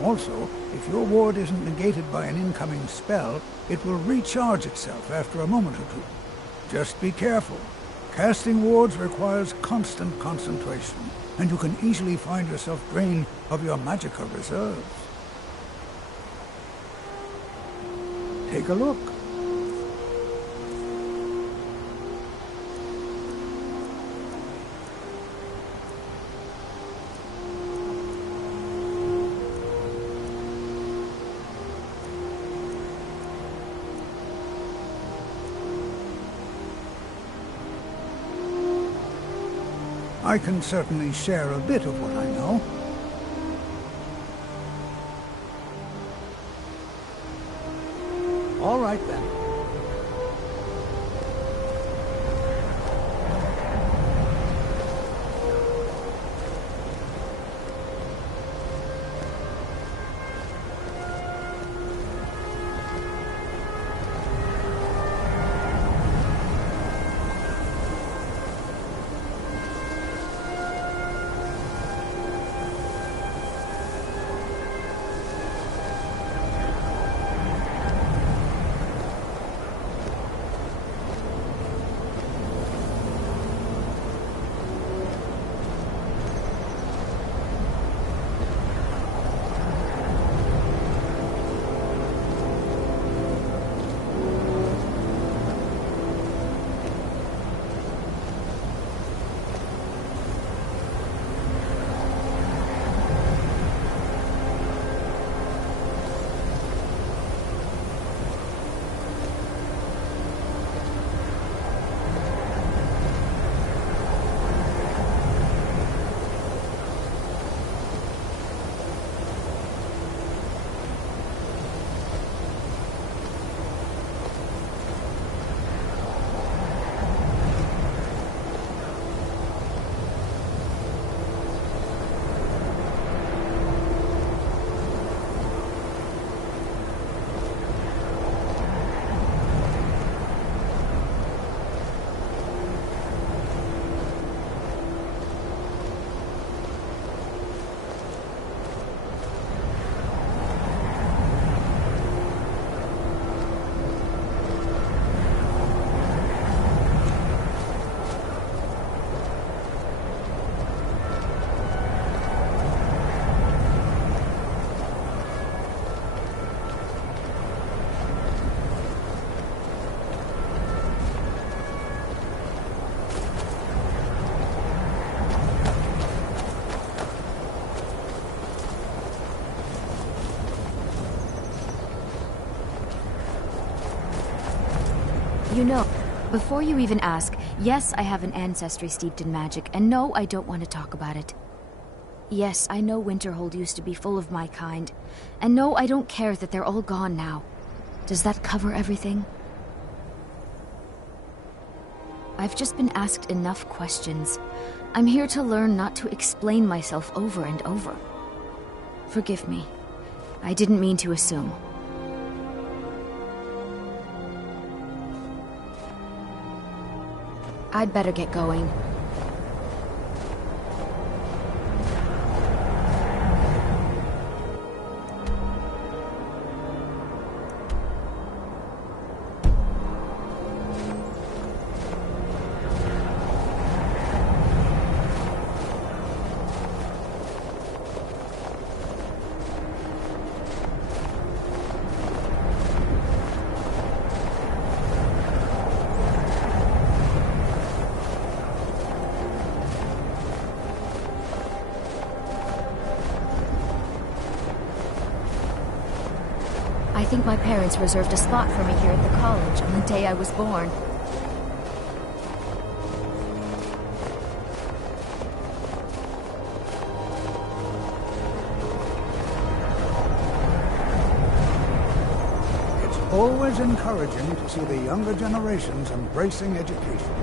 Also, if your ward isn't negated by an incoming spell, it will recharge itself after a moment or two. Just be careful. Casting wards requires constant concentration, and you can easily find yourself drained of your magical reserves. Take a look. I can certainly share a bit of what I know. All right, then. You know, before you even ask, yes, I have an ancestry steeped in magic, and no, I don't want to talk about it. Yes, I know Winterhold used to be full of my kind, and no, I don't care that they're all gone now. Does that cover everything? I've just been asked enough questions. I'm here to learn not to explain myself over and over. Forgive me. I didn't mean to assume. I'd better get going. I think my parents reserved a spot for me here at the college on the day I was born. It's always encouraging to see the younger generations embracing education.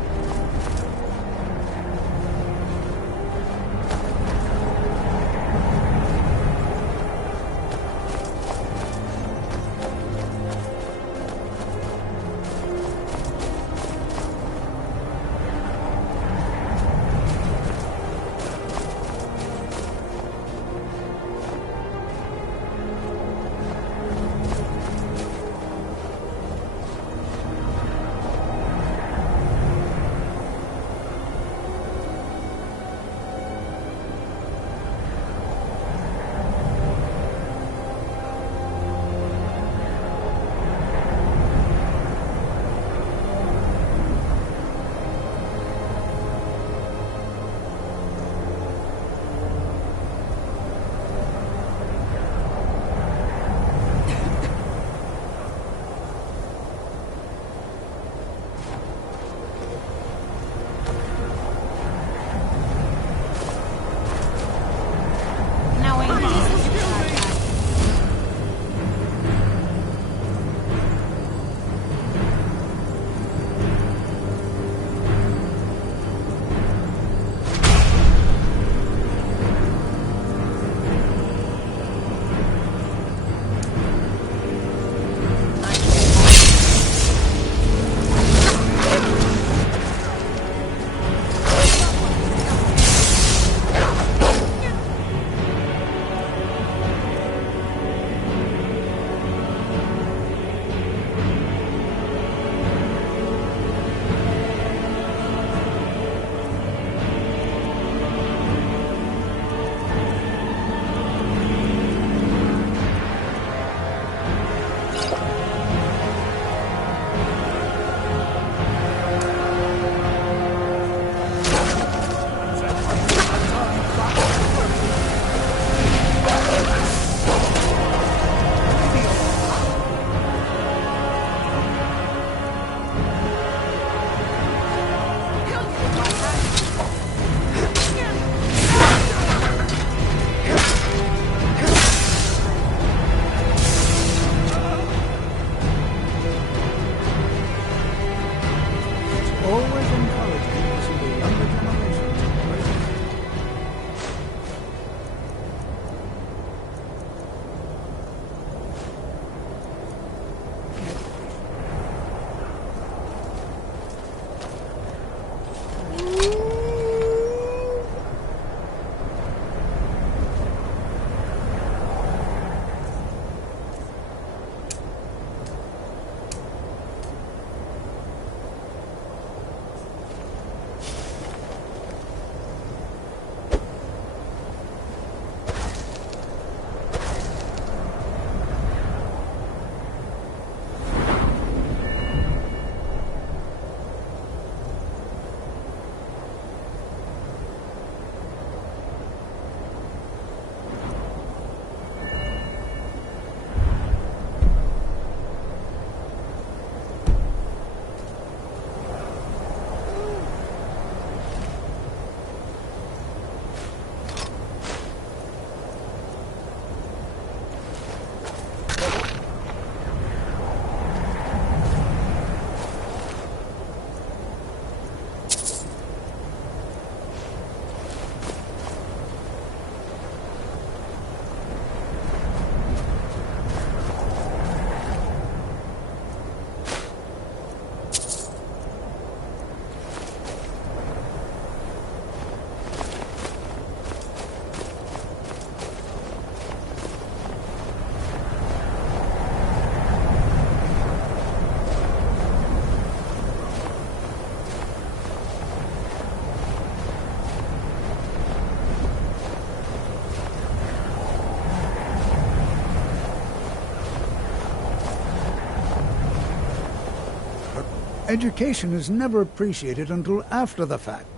Education is never appreciated until after the fact.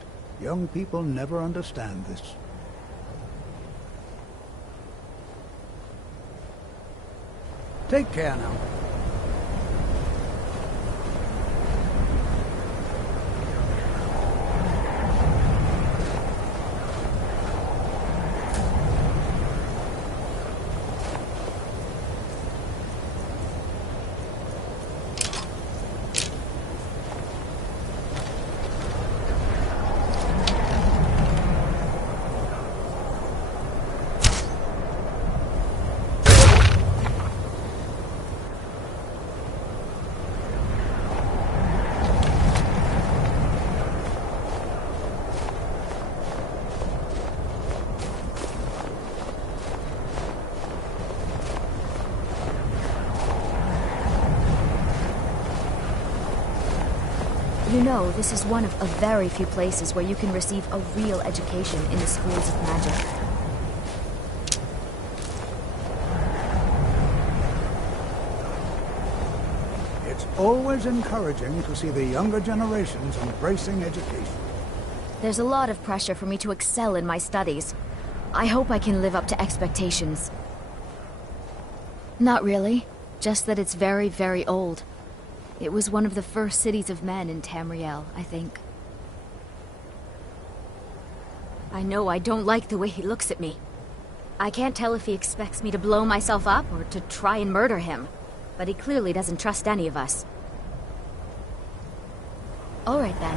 Young people never understand this. Take care now. You know, this is one of a very few places where you can receive a real education in the schools of magic. It's always encouraging to see the younger generations embracing education. There's a lot of pressure for me to excel in my studies. I hope I can live up to expectations. Not really, just that it's very, very old. It was one of the first cities of men in Tamriel, I think. I know I don't like the way he looks at me. I can't tell if he expects me to blow myself up or to try and murder him, but he clearly doesn't trust any of us. All right then.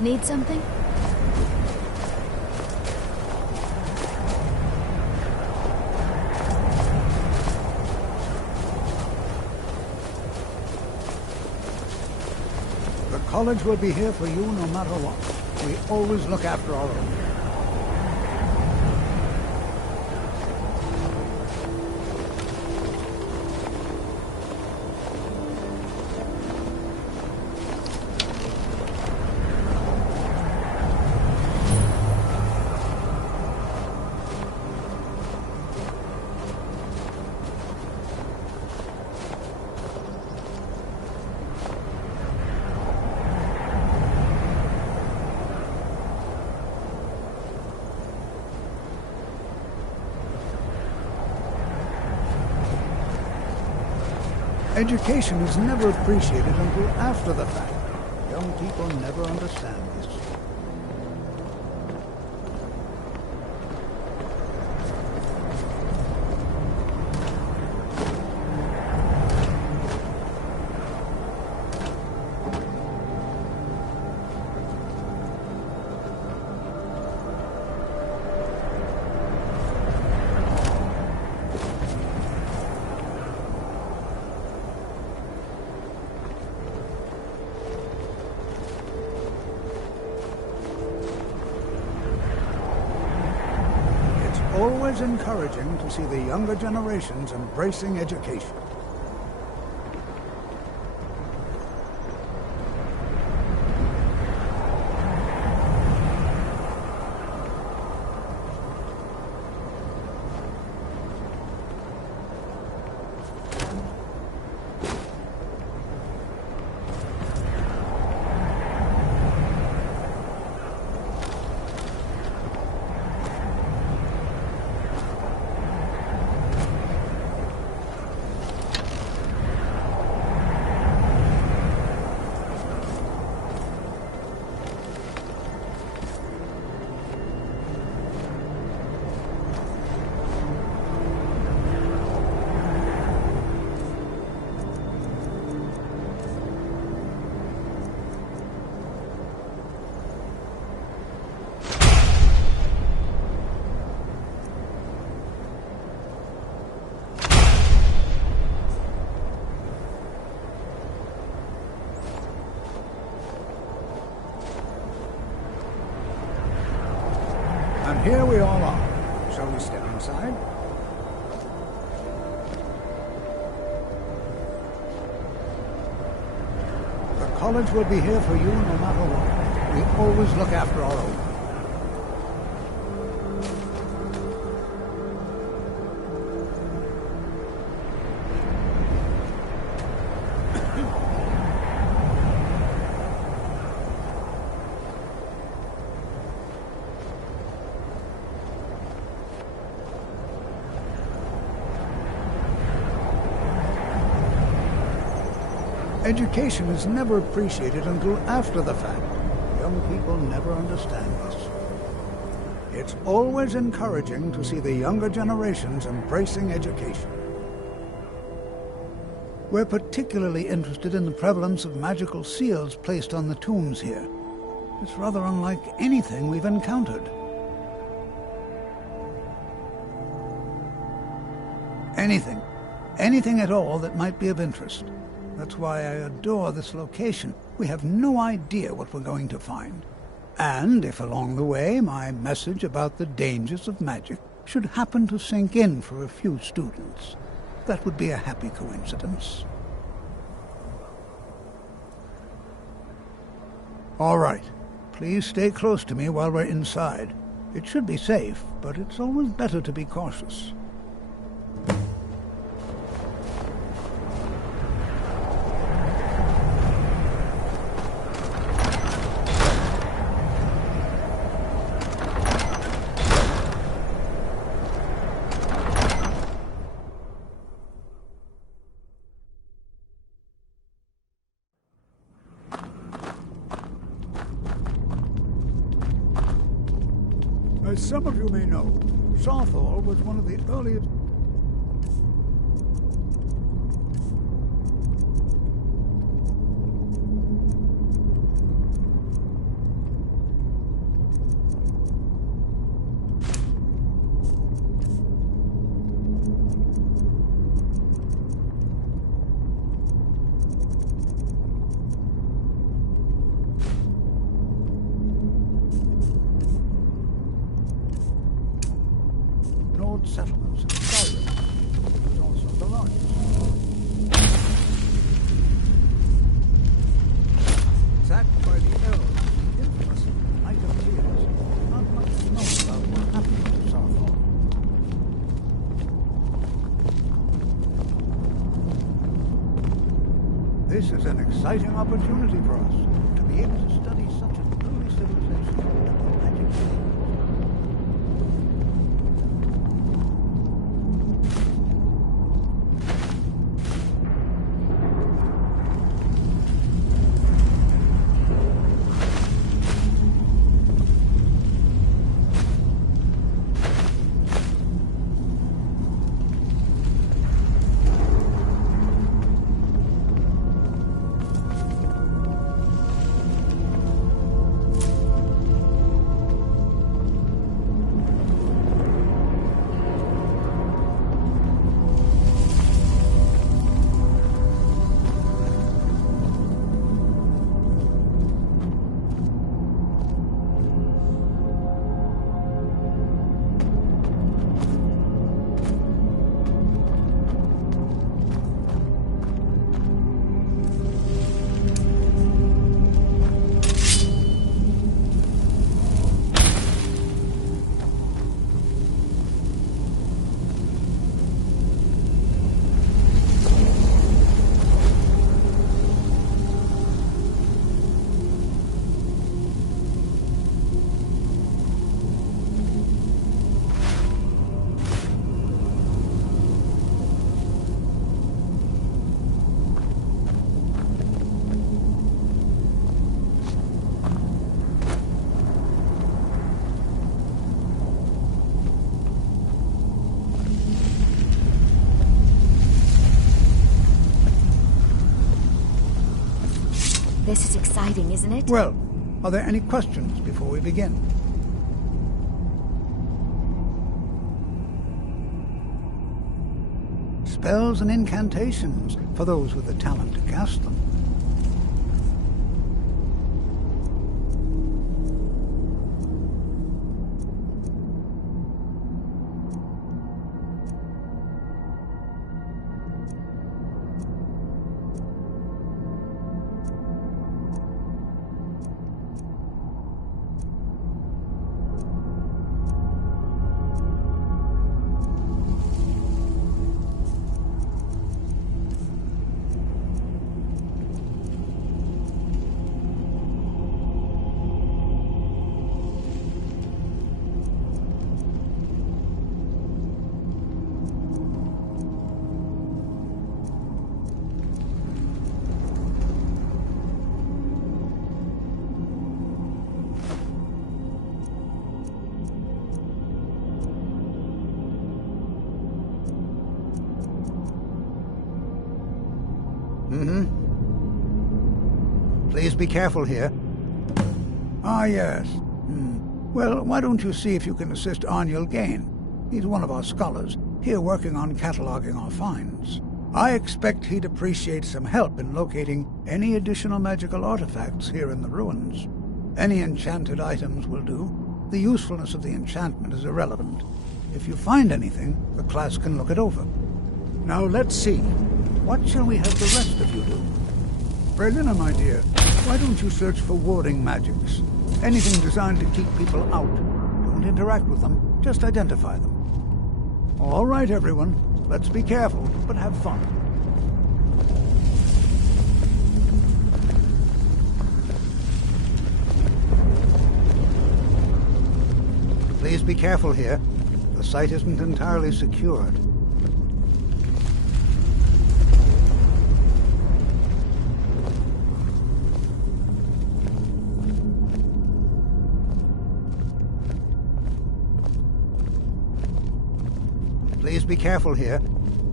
Need something? The college will be here for you no matter what. We always look after our own. Education is never appreciated until after the fact. Young people never understand this. Always encouraging to see the younger generations embracing education. And here we all are. Shall we step inside? The college will be here for you no matter what. We always look after our own. Education is never appreciated until after the fact. Young people never understand this. It's always encouraging to see the younger generations embracing education. We're particularly interested in the prevalence of magical seals placed on the tombs here. It's rather unlike anything we've encountered. Anything at all that might be of interest. That's why I adore this location. We have no idea what we're going to find. And if along the way my message about the dangers of magic should happen to sink in for a few students, that would be a happy coincidence. All right. Please stay close to me while we're inside. It should be safe, but it's always better to be cautious. As some of you may know, Sarthor was one of the earliest... settlements in Skyrim. It was also the largest. Sacked by the elves, the infamous Night of Tears. Not much is known about what happened to Sarthor. This is an exciting opportunity for us to be able to study such an early civilization and the magic things. This is exciting, isn't it? Well, are there any questions before we begin? Spells and incantations for those with the talent to cast them. Please be careful here. Ah, yes. Well, why don't you see if you can assist Arniel Gain? He's one of our scholars, here working on cataloging our finds. I expect he'd appreciate some help in locating any additional magical artifacts here in the ruins. Any enchanted items will do. The usefulness of the enchantment is irrelevant. If you find anything, the class can look it over. Now let's see. What shall we have the rest of you do? Berlina, my dear, why don't you search for warding magics? Anything designed to keep people out. Don't interact with them, just identify them. All right, everyone. Let's be careful, but have fun. Please be careful here. The site isn't entirely secured. Please be careful here.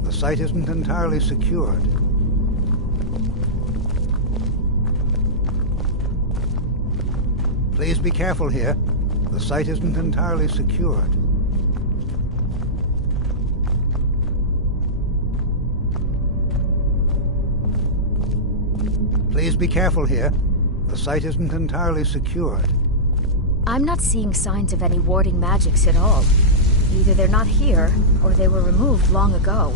The site isn't entirely secured. Please be careful here. The site isn't entirely secured. Please be careful here. The site isn't entirely secured. I'm not seeing signs of any warding magics at all. Either they're not here, or they were removed long ago.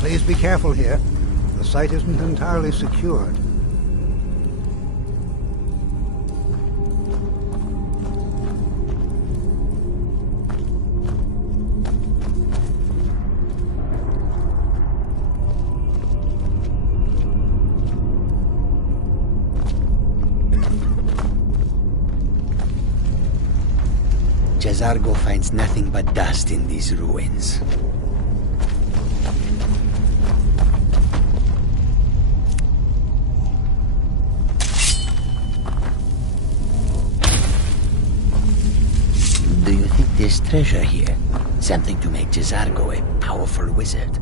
Please be careful here. The site isn't entirely secured. Jazargo finds nothing but dust in these ruins. Do you think there's treasure here? Something to make Jazargo a powerful wizard?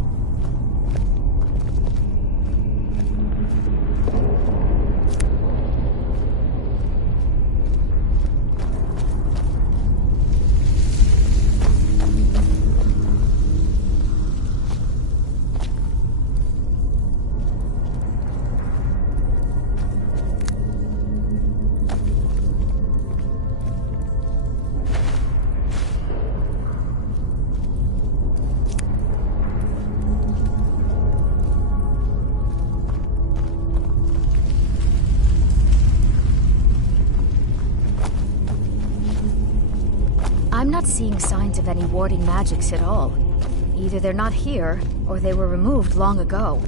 not seeing signs of any warding magics at all. Either they're not here, or they were removed long ago.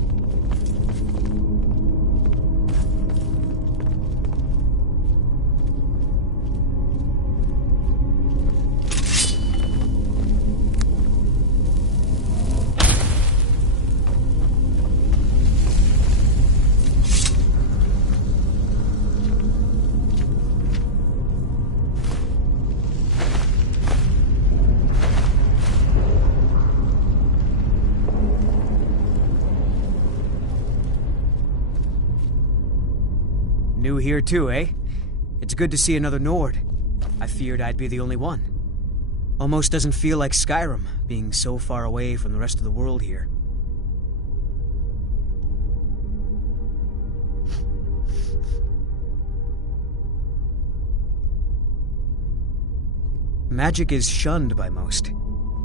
New here too, eh? It's good to see another Nord. I feared I'd be the only one. Almost doesn't feel like Skyrim, being so far away from the rest of the world here. Magic is shunned by most.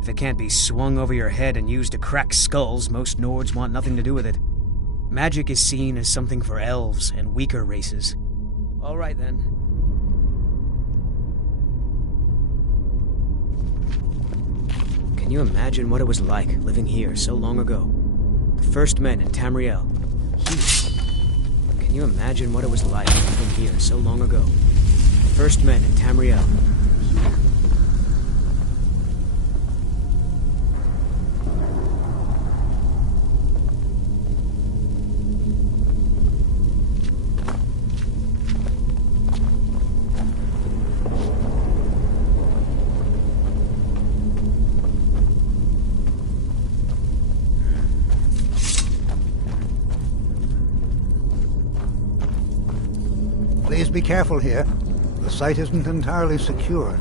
If it can't be swung over your head and used to crack skulls, most Nords want nothing to do with it. Magic is seen as something for elves and weaker races. All right, then. Can you imagine what it was like living here so long ago? The first men in Tamriel. Here. Can you imagine what it was like living here so long ago? The first men in Tamriel. Please be careful here. The site isn't entirely secured.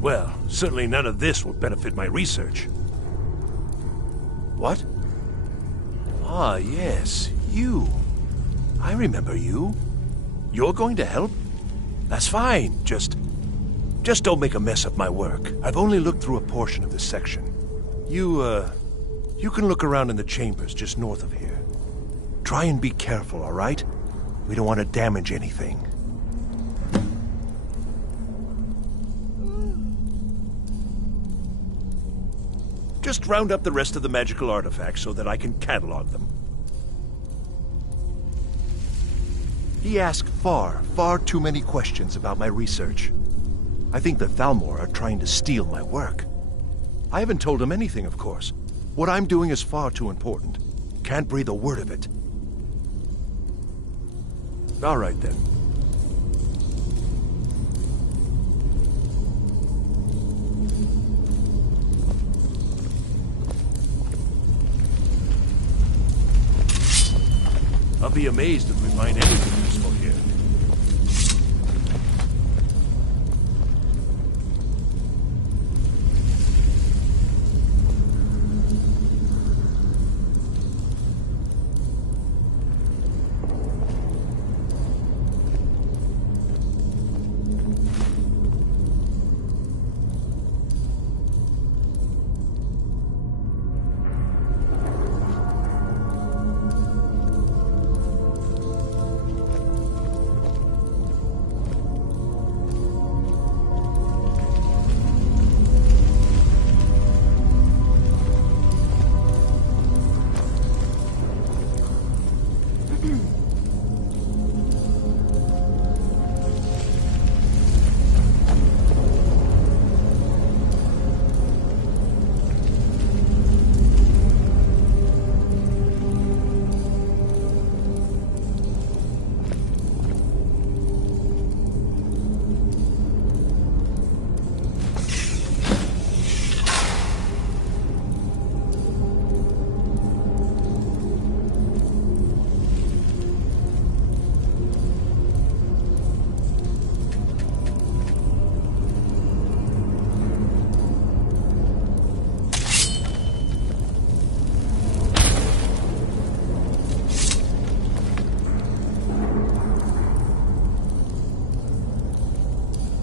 Well, certainly none of this will benefit my research. What? Ah, yes, you. I remember you. You're going to help? That's fine, just don't make a mess of my work. I've only looked through a portion of this section. You can look around in the chambers just north of here. Try and be careful, all right? We don't want to damage anything. Just round up the rest of the magical artifacts so that I can catalog them. He asked far too many questions about my research. I think the Thalmor are trying to steal my work. I haven't told him anything, of course. What I'm doing is far too important. Can't breathe a word of it. All right, then. I'll be amazed if we find anything useful here.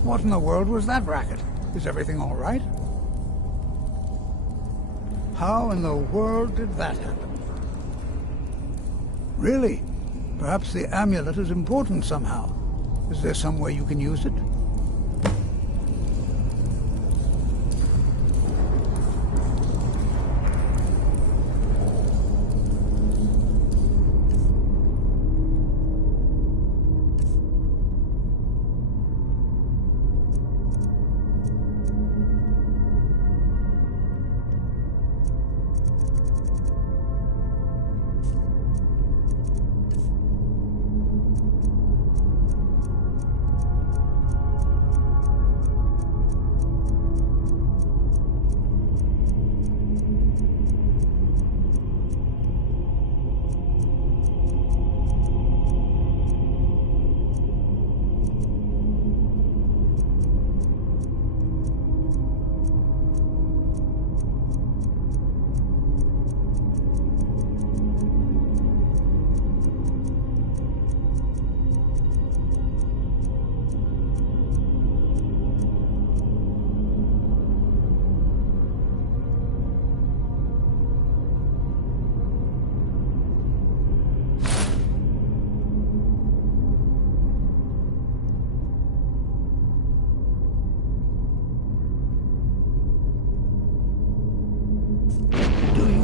What in the world was that racket? Is everything all right? How in the world did that happen? Really? Perhaps the amulet is important somehow. Is there some way you can use it?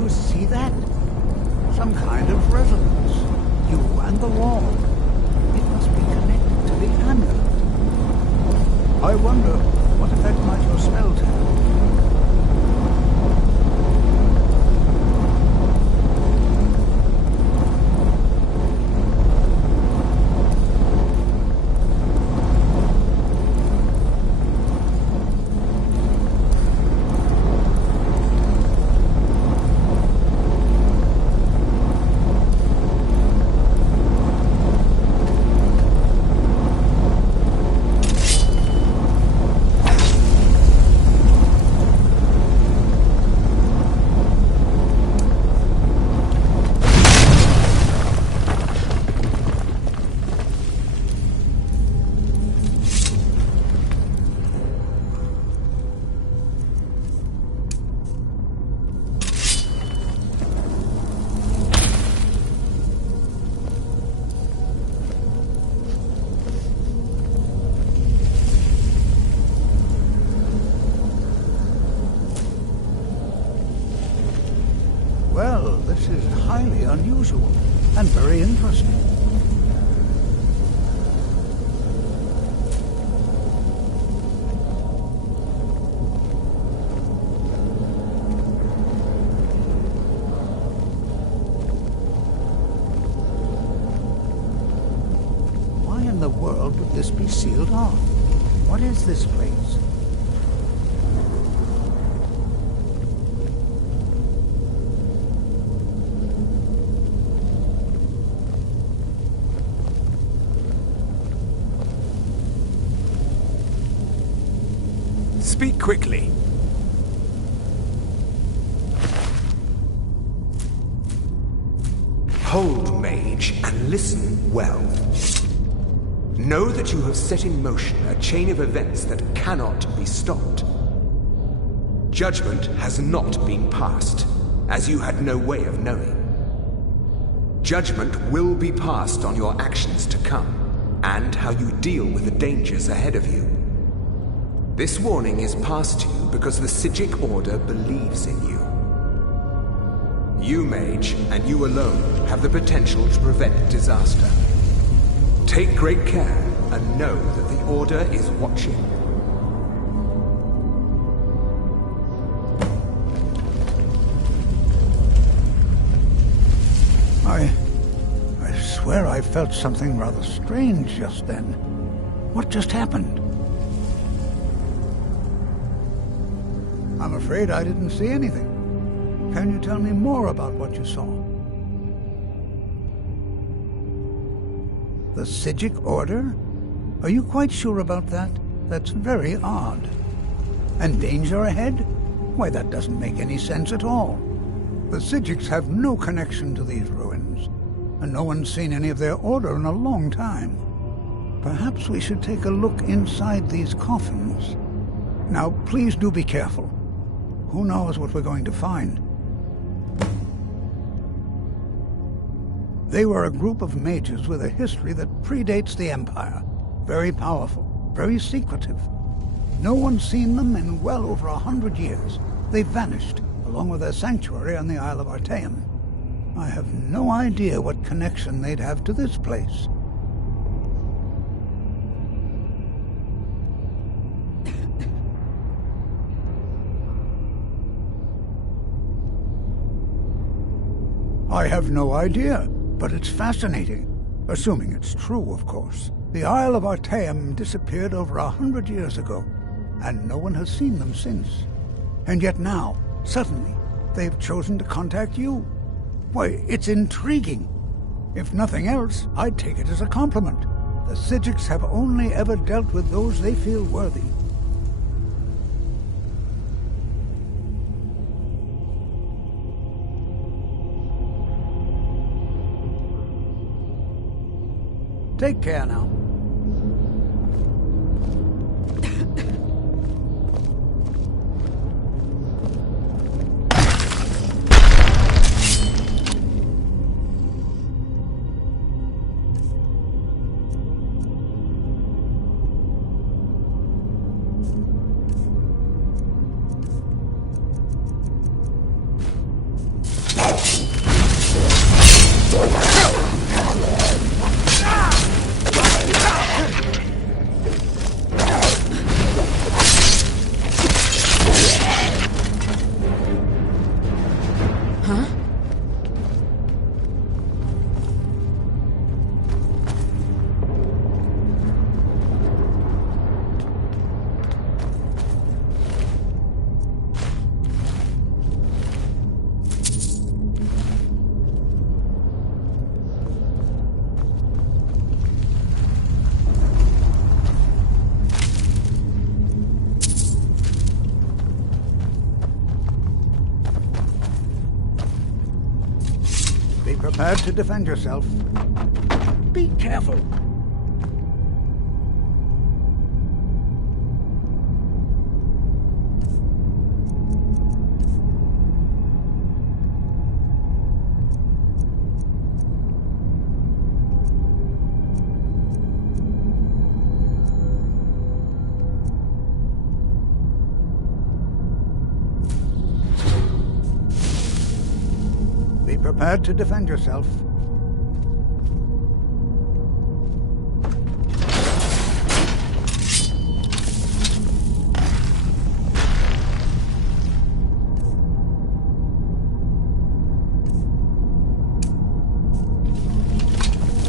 See that? Some kind of resonance. You and the wall. It must be connected to the amulet. I wonder, what effect might your spells have? Well, this is highly unusual and very interesting. Why in the world would this be sealed off? What is this place? Speak quickly. Hold, mage, and listen well. Know that you have set in motion a chain of events that cannot be stopped. Judgment has not been passed, as you had no way of knowing. Judgment will be passed on your actions to come, and how you deal with the dangers ahead of you. This warning is passed to you because the Psijic Order believes in you. You, mage, and you alone have the potential to prevent disaster. Take great care and know that the Order is watching. I swear I felt something rather strange just then. What just happened? I'm afraid I didn't see anything. Can you tell me more about what you saw? The Psijic Order? Are you quite sure about that? That's very odd. And danger ahead? Why, that doesn't make any sense at all. The Psijics have no connection to these ruins, and no one's seen any of their order in a long time. Perhaps we should take a look inside these coffins. Now, please do be careful. Who knows what we're going to find? They were a group of mages with a history that predates the Empire. Very powerful, very secretive. No one's seen them in well over 100 years. They vanished, along with their sanctuary on the Isle of Artaeum. I have no idea what connection they'd have to this place. I have no idea, but it's fascinating. Assuming it's true, of course. The Isle of Artaeum disappeared over 100 years ago, and no one has seen them since. And yet now, suddenly, they've chosen to contact you. Why, it's intriguing. If nothing else, I'd take it as a compliment. The Psijics have only ever dealt with those they feel worthy. Take care now. Prepared to defend yourself. Be careful. Prepared to defend yourself.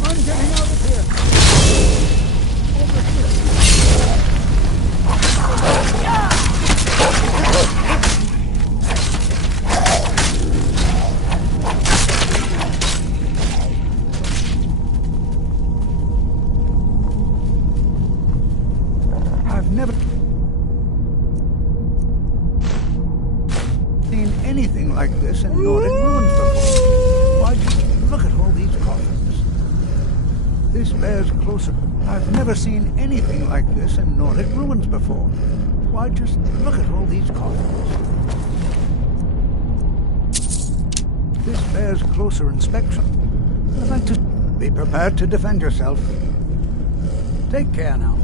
I'm getting out of here. Over here. Never seen anything like this in Nordic ruins before. Why, just look at all these coffins. This bears closer. I've never seen anything like this in Nordic ruins before. Why, just look at all these coffins. This bears closer inspection. I'd like to be prepared to defend yourself. Take care now.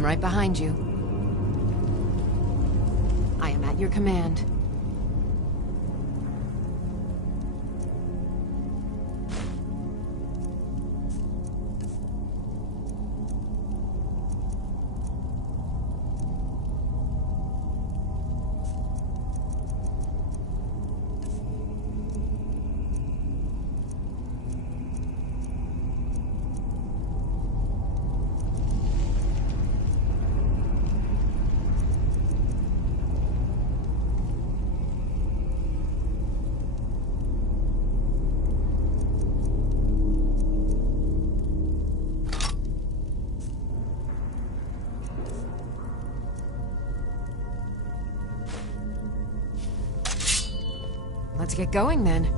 I'm right behind you. I am at your command. Let's get going then.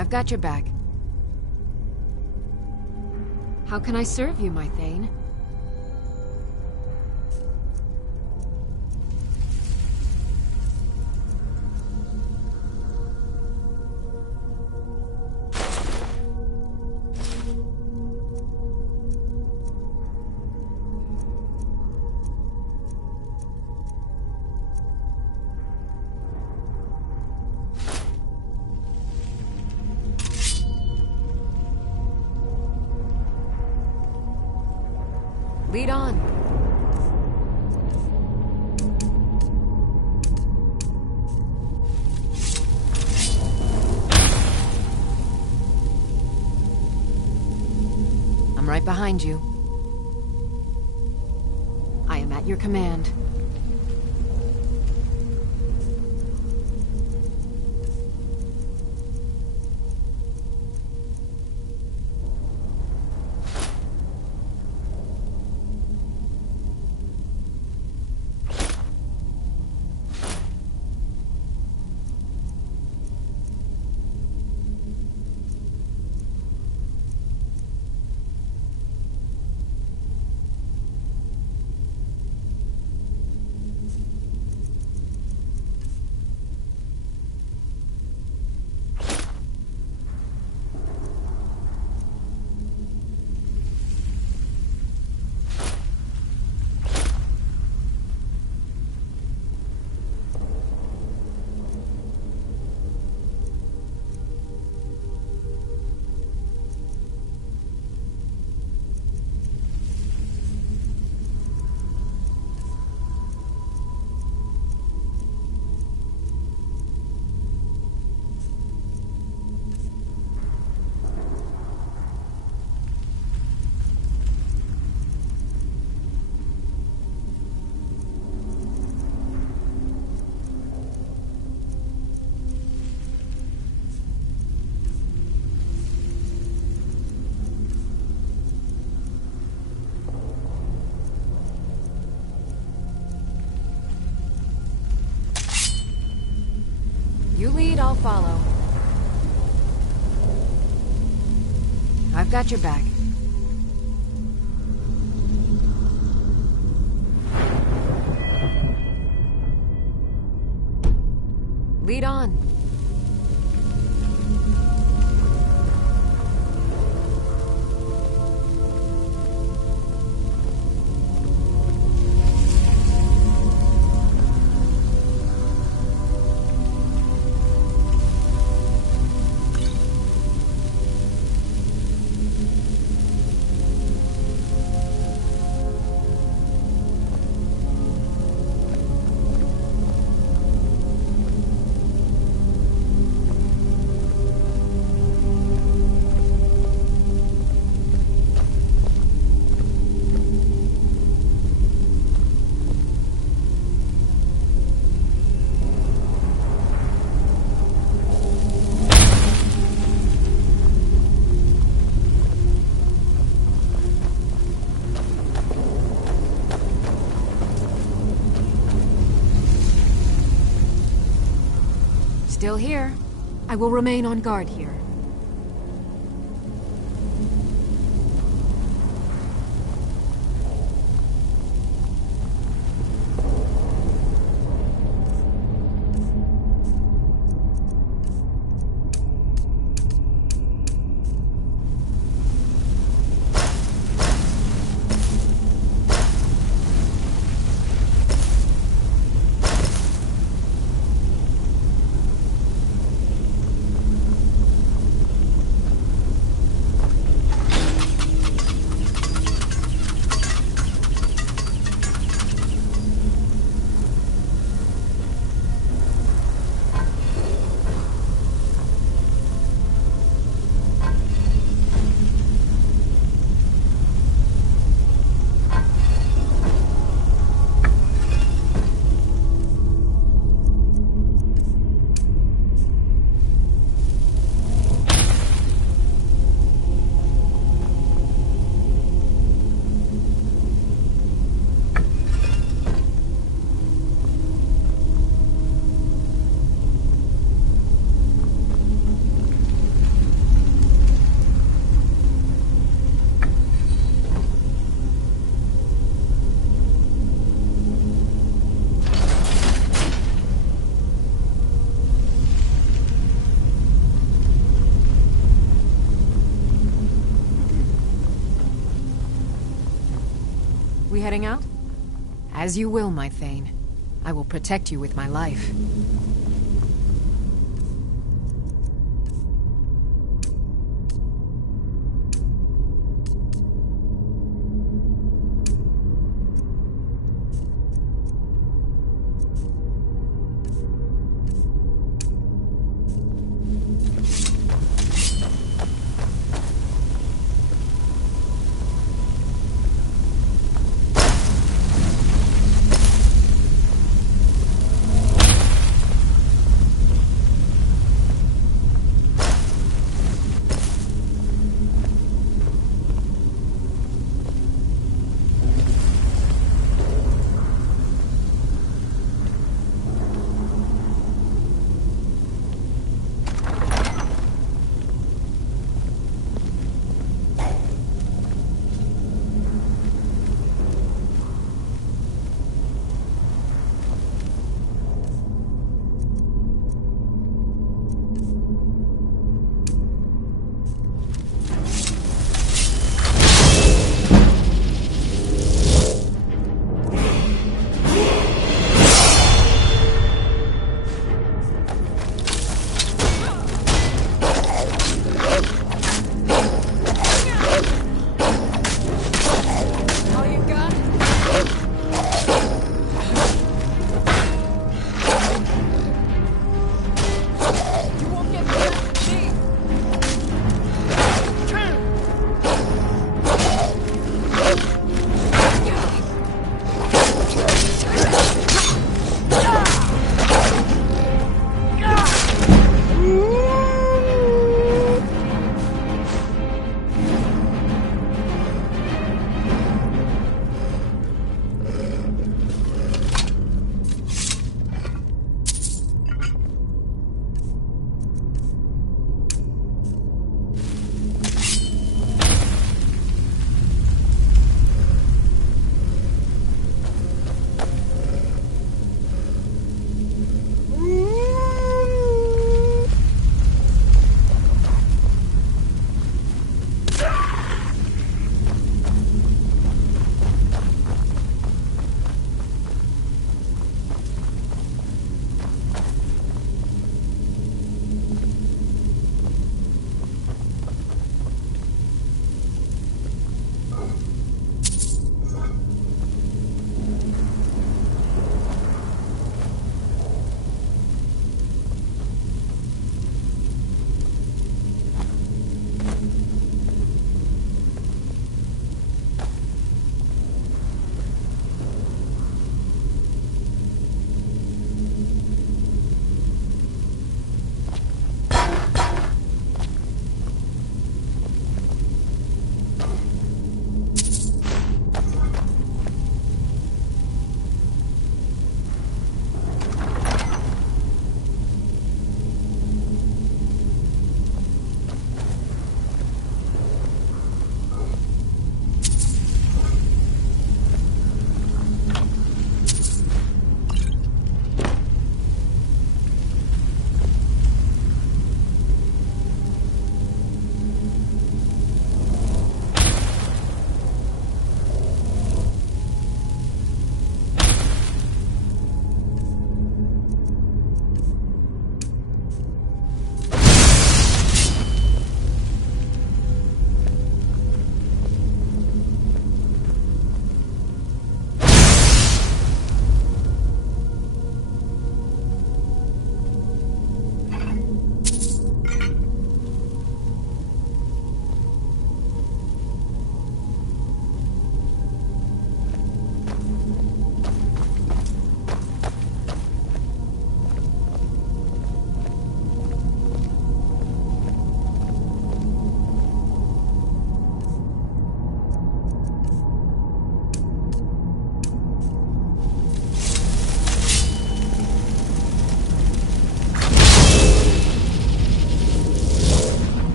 I've got your back. How can I serve you, my Thane? Lead on. I'm right behind you. I am at your command. You lead, I'll follow. I've got your back. Lead on. Still here. I will remain on guard here. we heading out? As you will, my Thane. I will protect you with my life.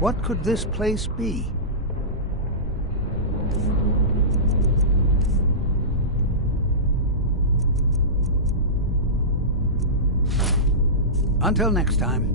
What could this place be? Until next time.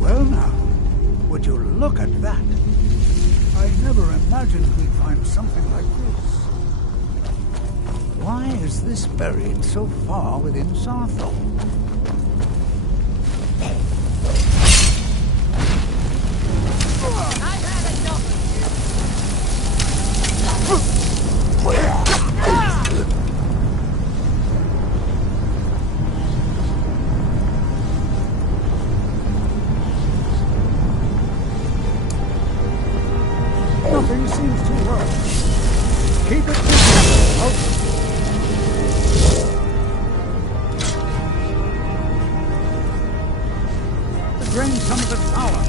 Well now, would you look at that? I never imagined we'd find something like this. Why is this buried so far within Sarthor? I've had enough Nothing seems to work. Keep it busy. To drain some of its power.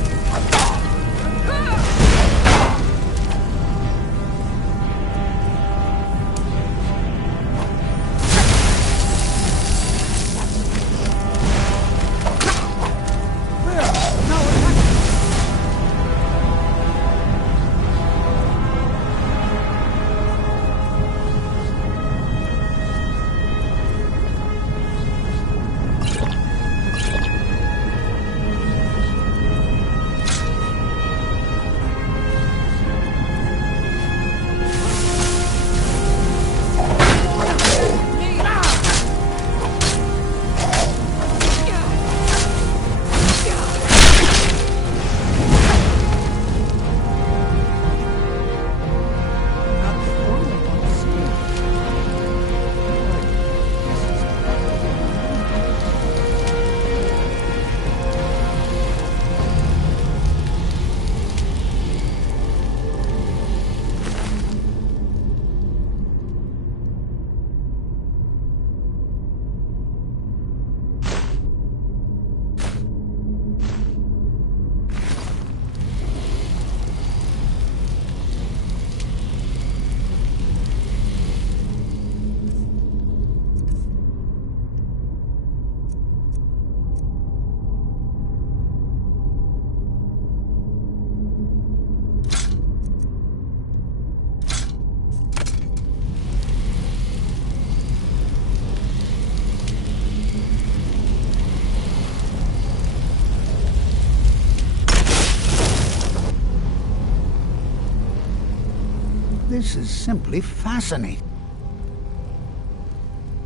This is simply fascinating.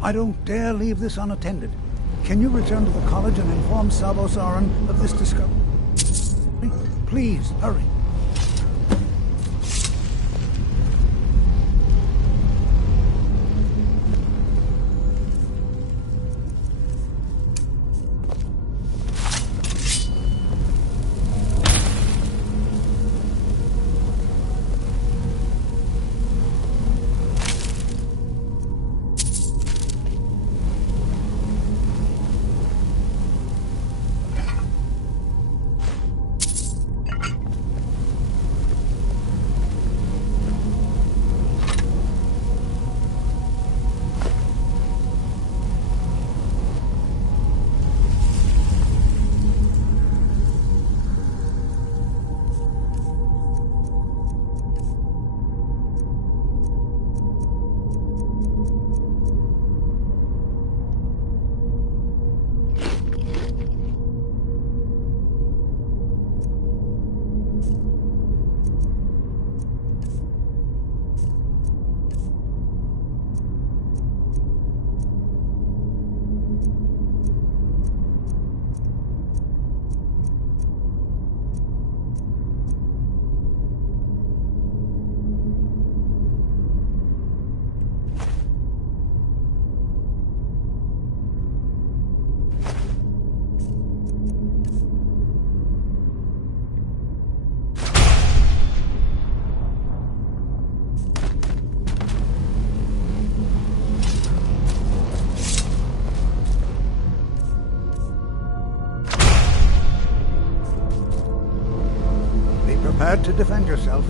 I don't dare leave this unattended. Can you return to the college and inform Sabo Saran of this discovery? Please, hurry. prepared to defend yourself.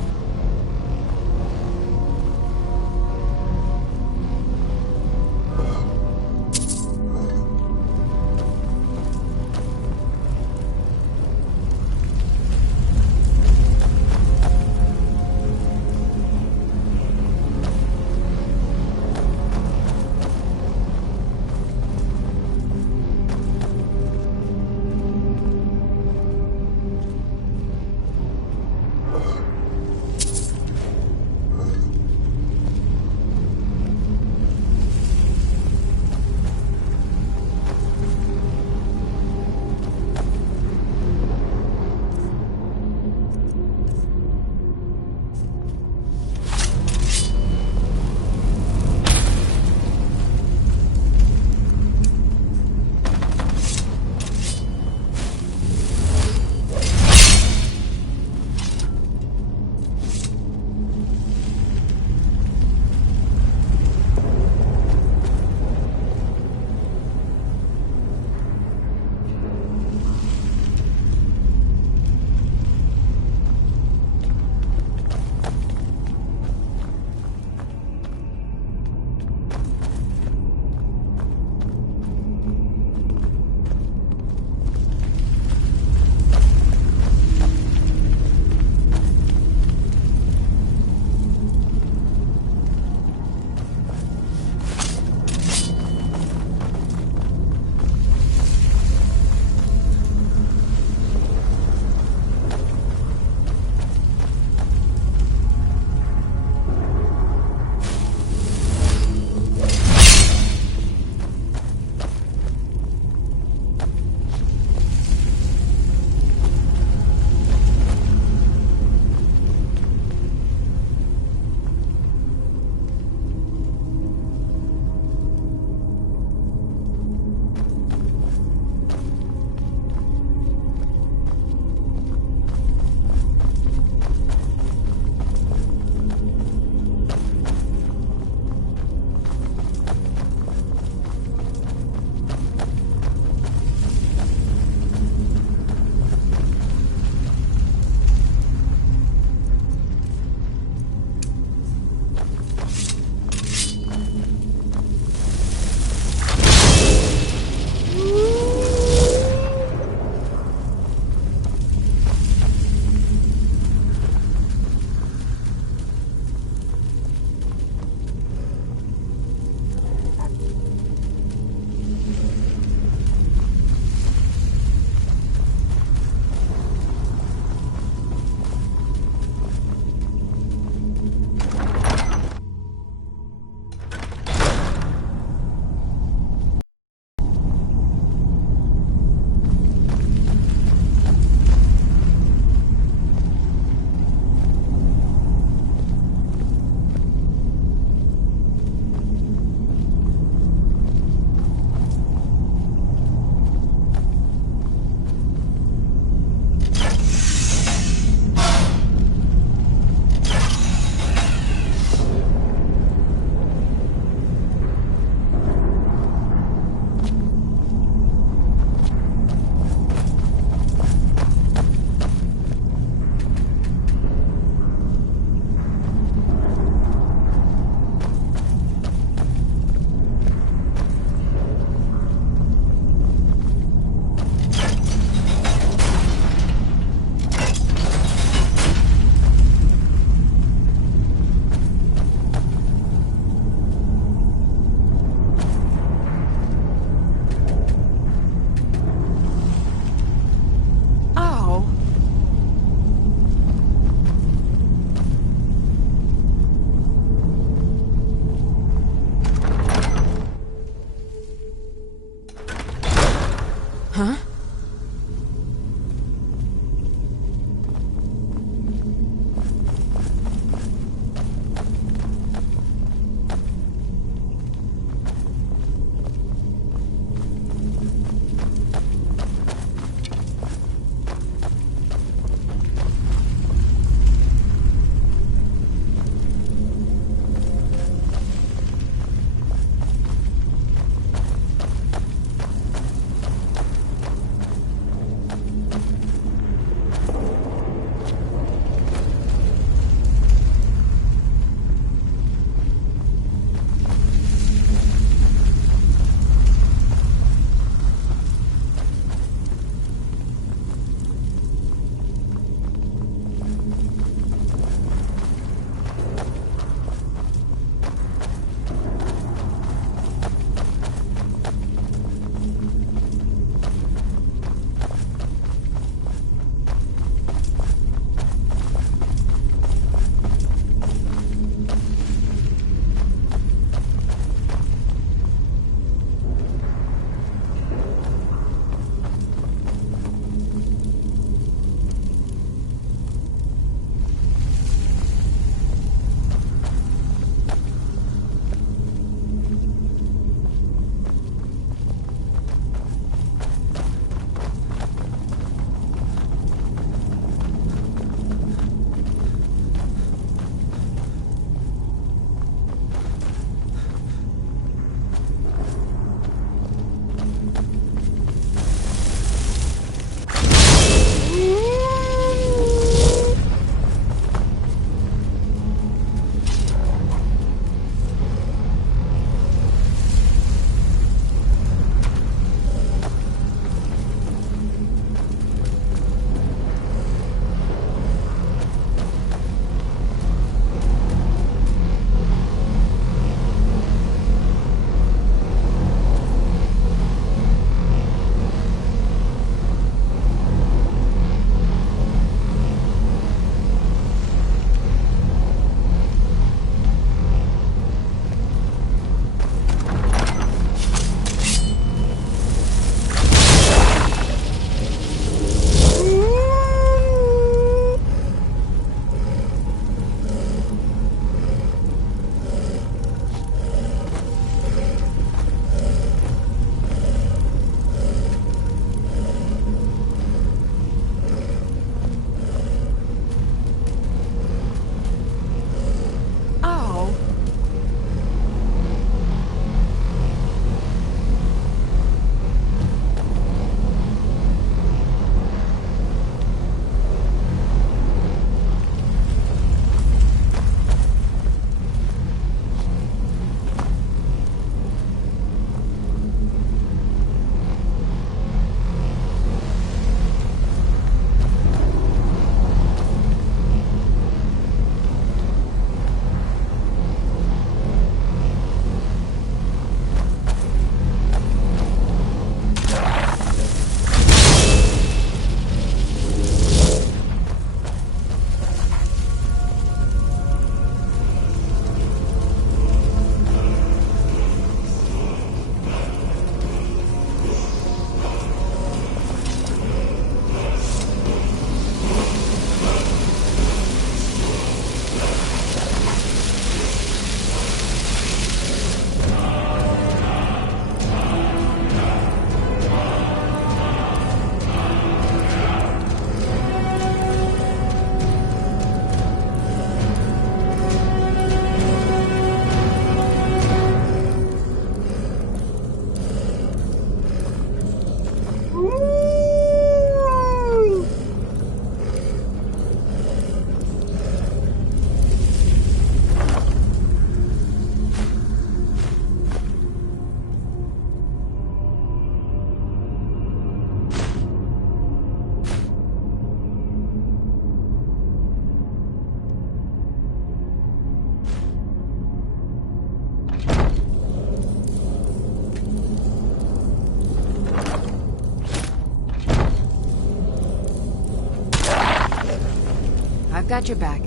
I've got your back.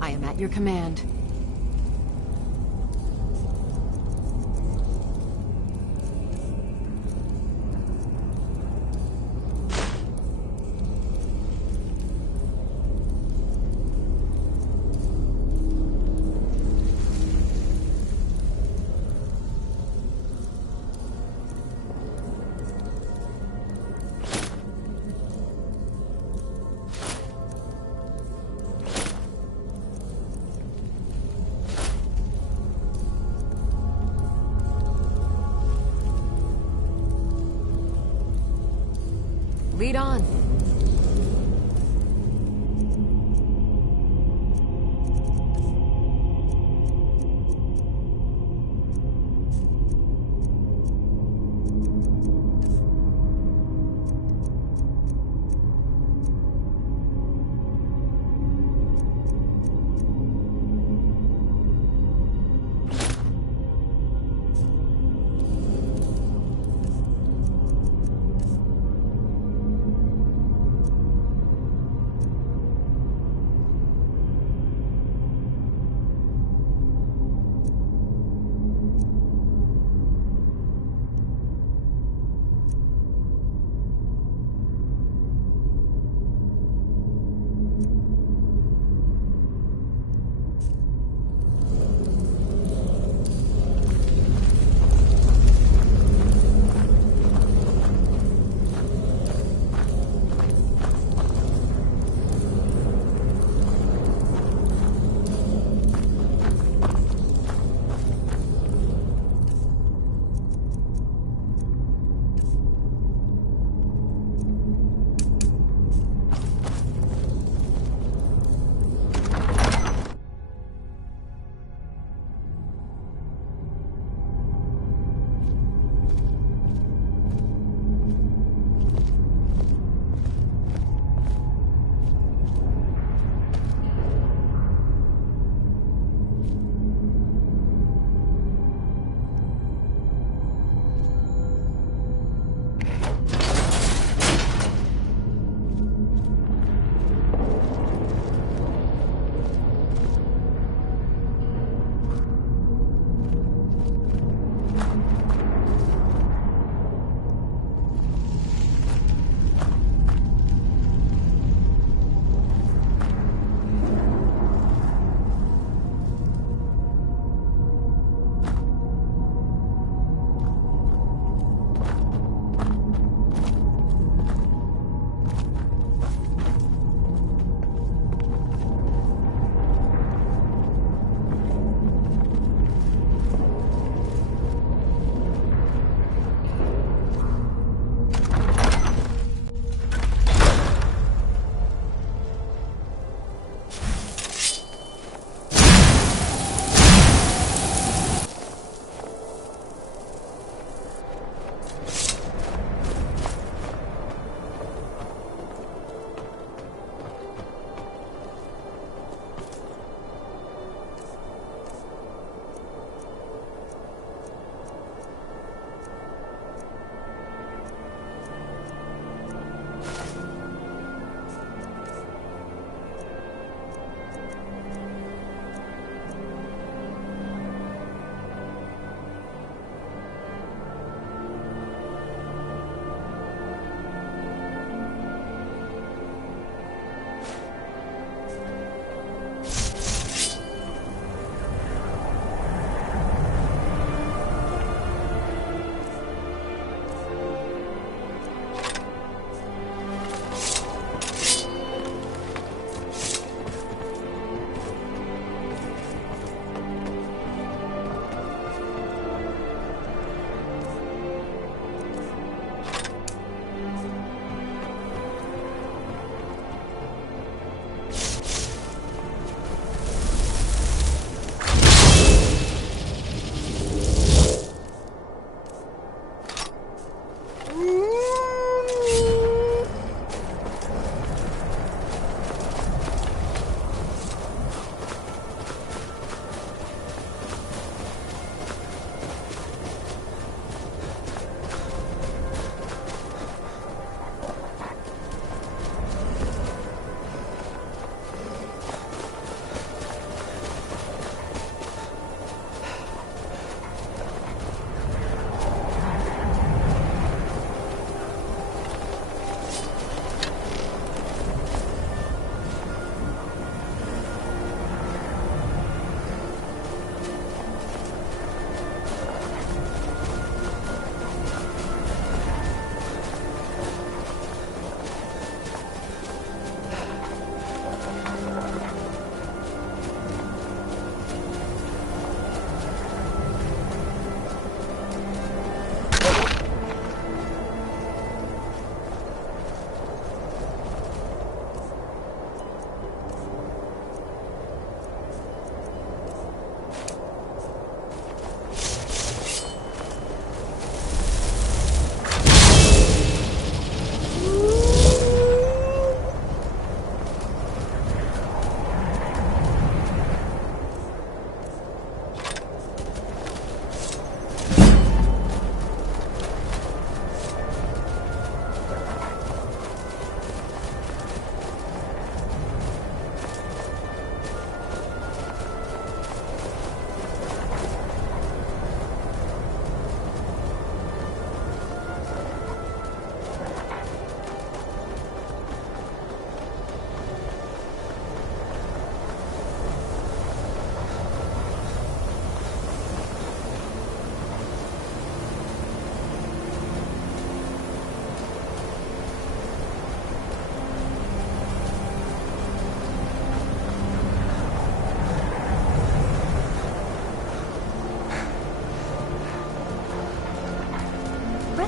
I am at your command. Lead on.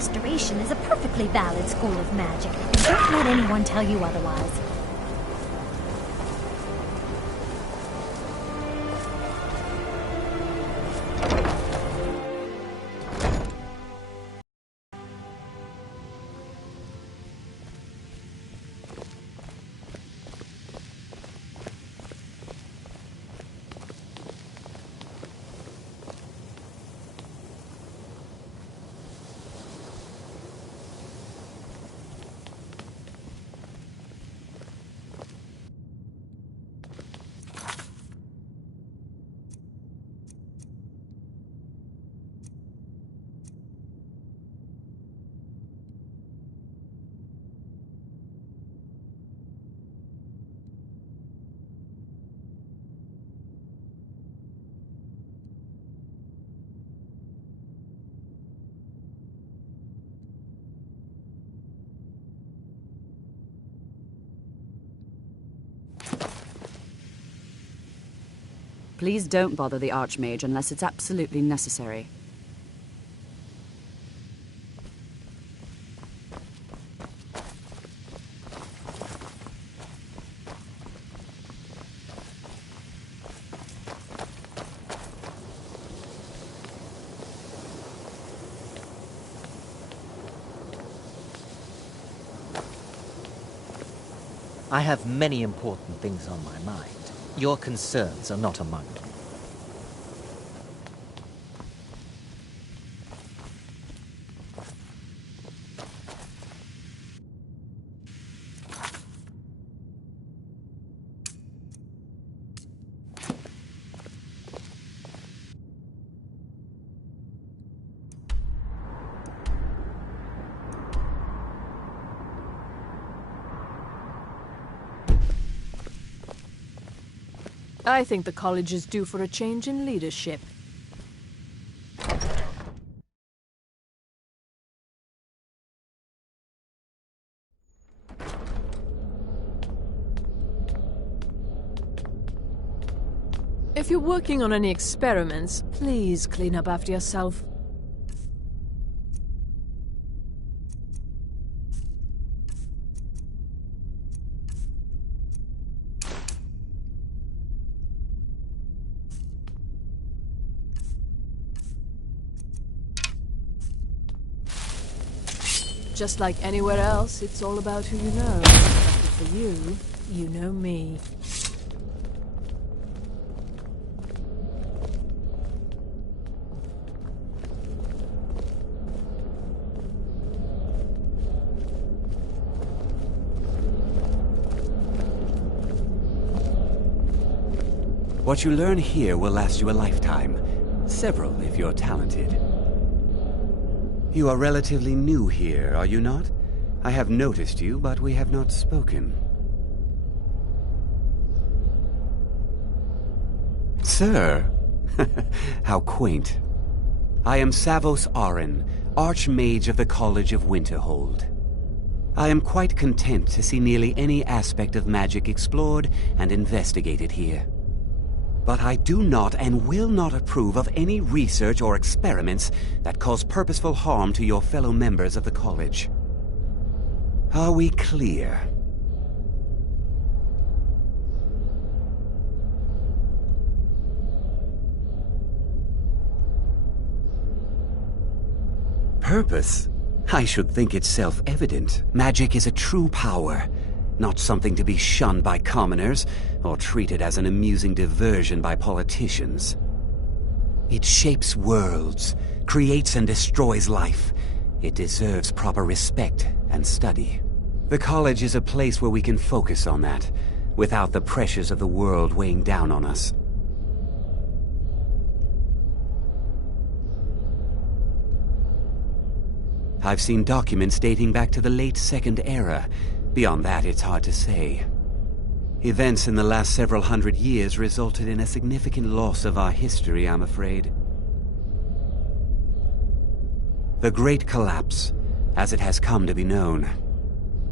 Restoration is a perfectly valid school of magic. Don't let anyone tell you otherwise. Please don't bother the Archmage unless it's absolutely necessary. I have many important things on my mind. Your concerns are not among them. I think the college is due for a change in leadership. If you're working on any experiments, please clean up after yourself. Just like anywhere else, it's all about who you know. For you, you know me. What you learn here will last you a lifetime. Several, if you're talented. You are relatively new here, are you not? I have noticed you, but we have not spoken. Sir! How quaint. I am Savos Arin, Archmage of the College of Winterhold. I am quite content to see nearly any aspect of magic explored and investigated here. But I do not and will not approve of any research or experiments that cause purposeful harm to your fellow members of the college. Are we clear? Purpose? I should think it's self-evident. Magic is a true power. Not something to be shunned by commoners, or treated as an amusing diversion by politicians. It shapes worlds, creates and destroys life. It deserves proper respect and study. The college is a place where we can focus on that, without the pressures of the world weighing down on us. I've seen documents dating back to the late Second Era. Beyond that, it's hard to say. Events in the last several hundred years resulted in a significant loss of our history, I'm afraid. The Great Collapse, as it has come to be known.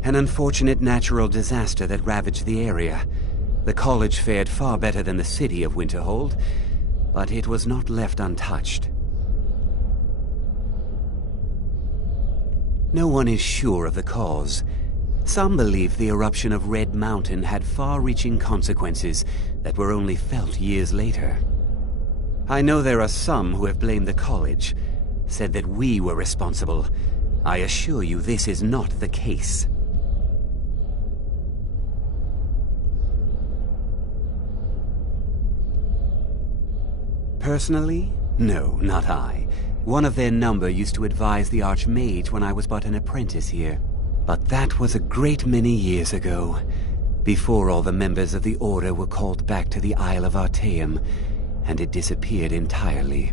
An unfortunate natural disaster that ravaged the area. The college fared far better than the city of Winterhold, but it was not left untouched. No one is sure of the cause. Some believe the eruption of Red Mountain had far-reaching consequences that were only felt years later. I know there are some who have blamed the college, said that we were responsible. I assure you this is not the case. Personally? No, not I. One of their number used to advise the Archmage when I was but an apprentice here. But that was a great many years ago, before all the members of the Order were called back to the Isle of Artaeum, and it disappeared entirely.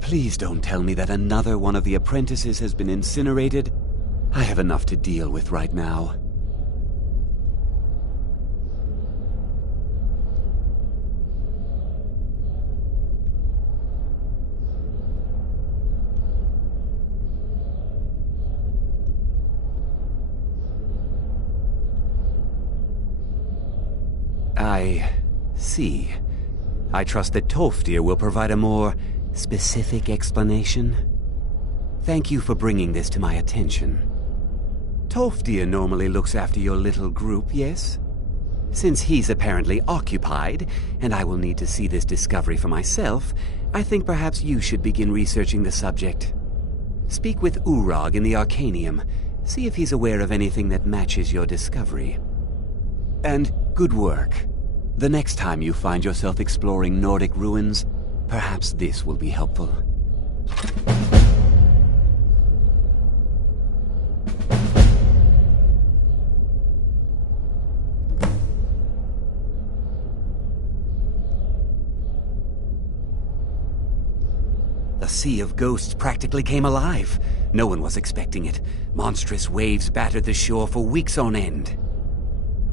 Please don't tell me that another one of the apprentices has been incinerated. I have enough to deal with right now. I see. I trust that Tolfdir will provide a more specific explanation. Thank you for bringing this to my attention. Tolfdir normally looks after your little group, yes? Since he's apparently occupied, and I will need to see this discovery for myself, I think perhaps you should begin researching the subject. Speak with Urag in the Arcanium. See if he's aware of anything that matches your discovery. And good work. The next time you find yourself exploring Nordic ruins, perhaps this will be helpful. The Sea of Ghosts practically came alive. No one was expecting it. Monstrous waves battered the shore for weeks on end.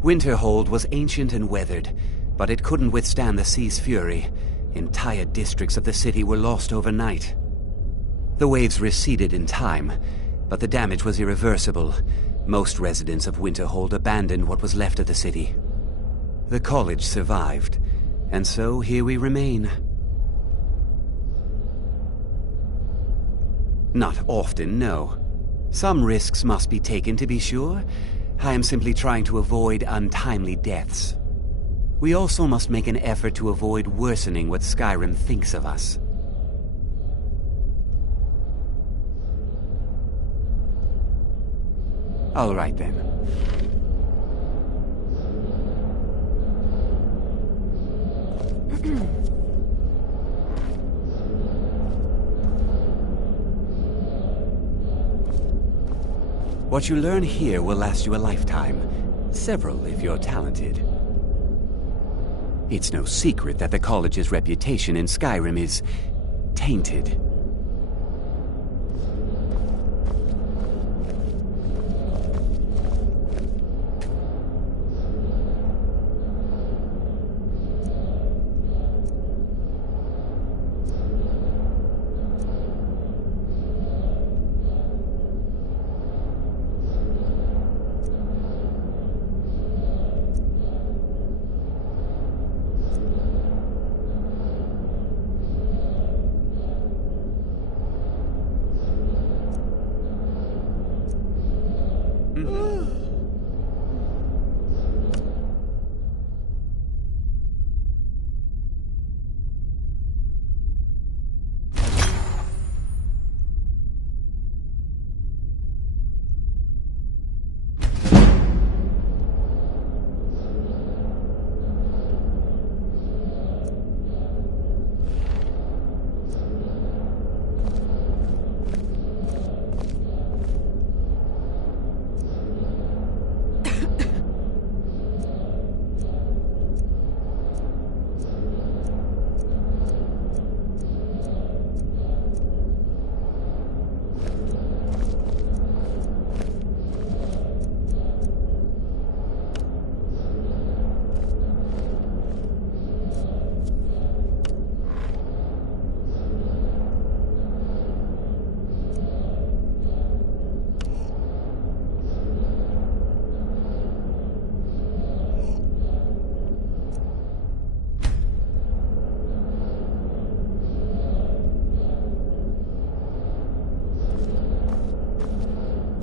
Winterhold was ancient and weathered, but it couldn't withstand the sea's fury. Entire districts of the city were lost overnight. The waves receded in time, but the damage was irreversible. Most residents of Winterhold abandoned what was left of the city. The college survived, and so here we remain. Not often, no. Some risks must be taken to be sure. I am simply trying to avoid untimely deaths. We also must make an effort to avoid worsening what Skyrim thinks of us. All right, then. What you learn here will last you a lifetime. Several, if you're talented. It's no secret that the college's reputation in Skyrim is tainted.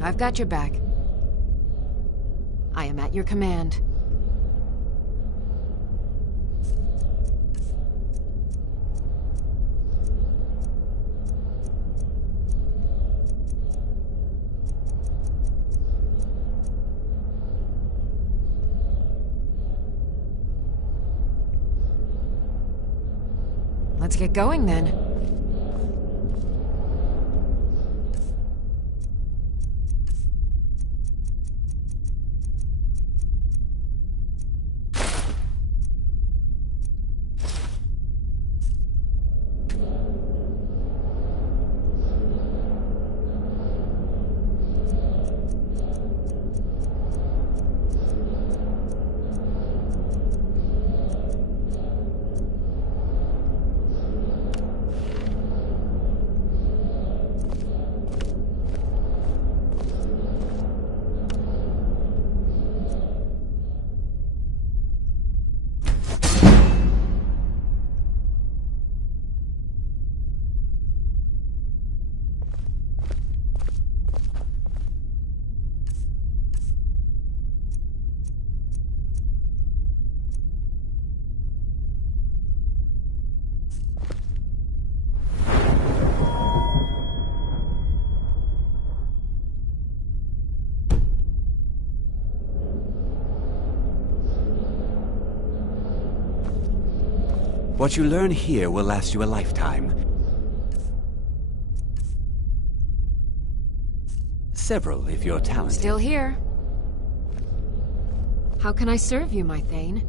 I've got your back. I am at your command. Let's get going then. What you learn here will last you a lifetime. Several, if you're talented. Still here. How can I serve you, my Thane?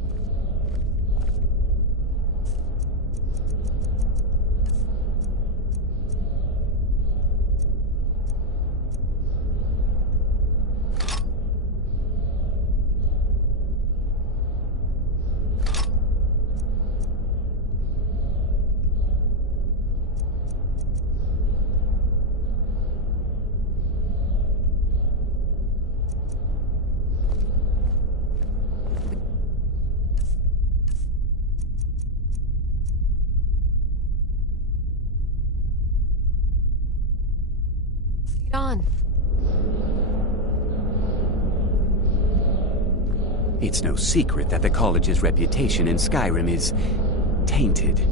On. It's no secret that the college's reputation in Skyrim is tainted.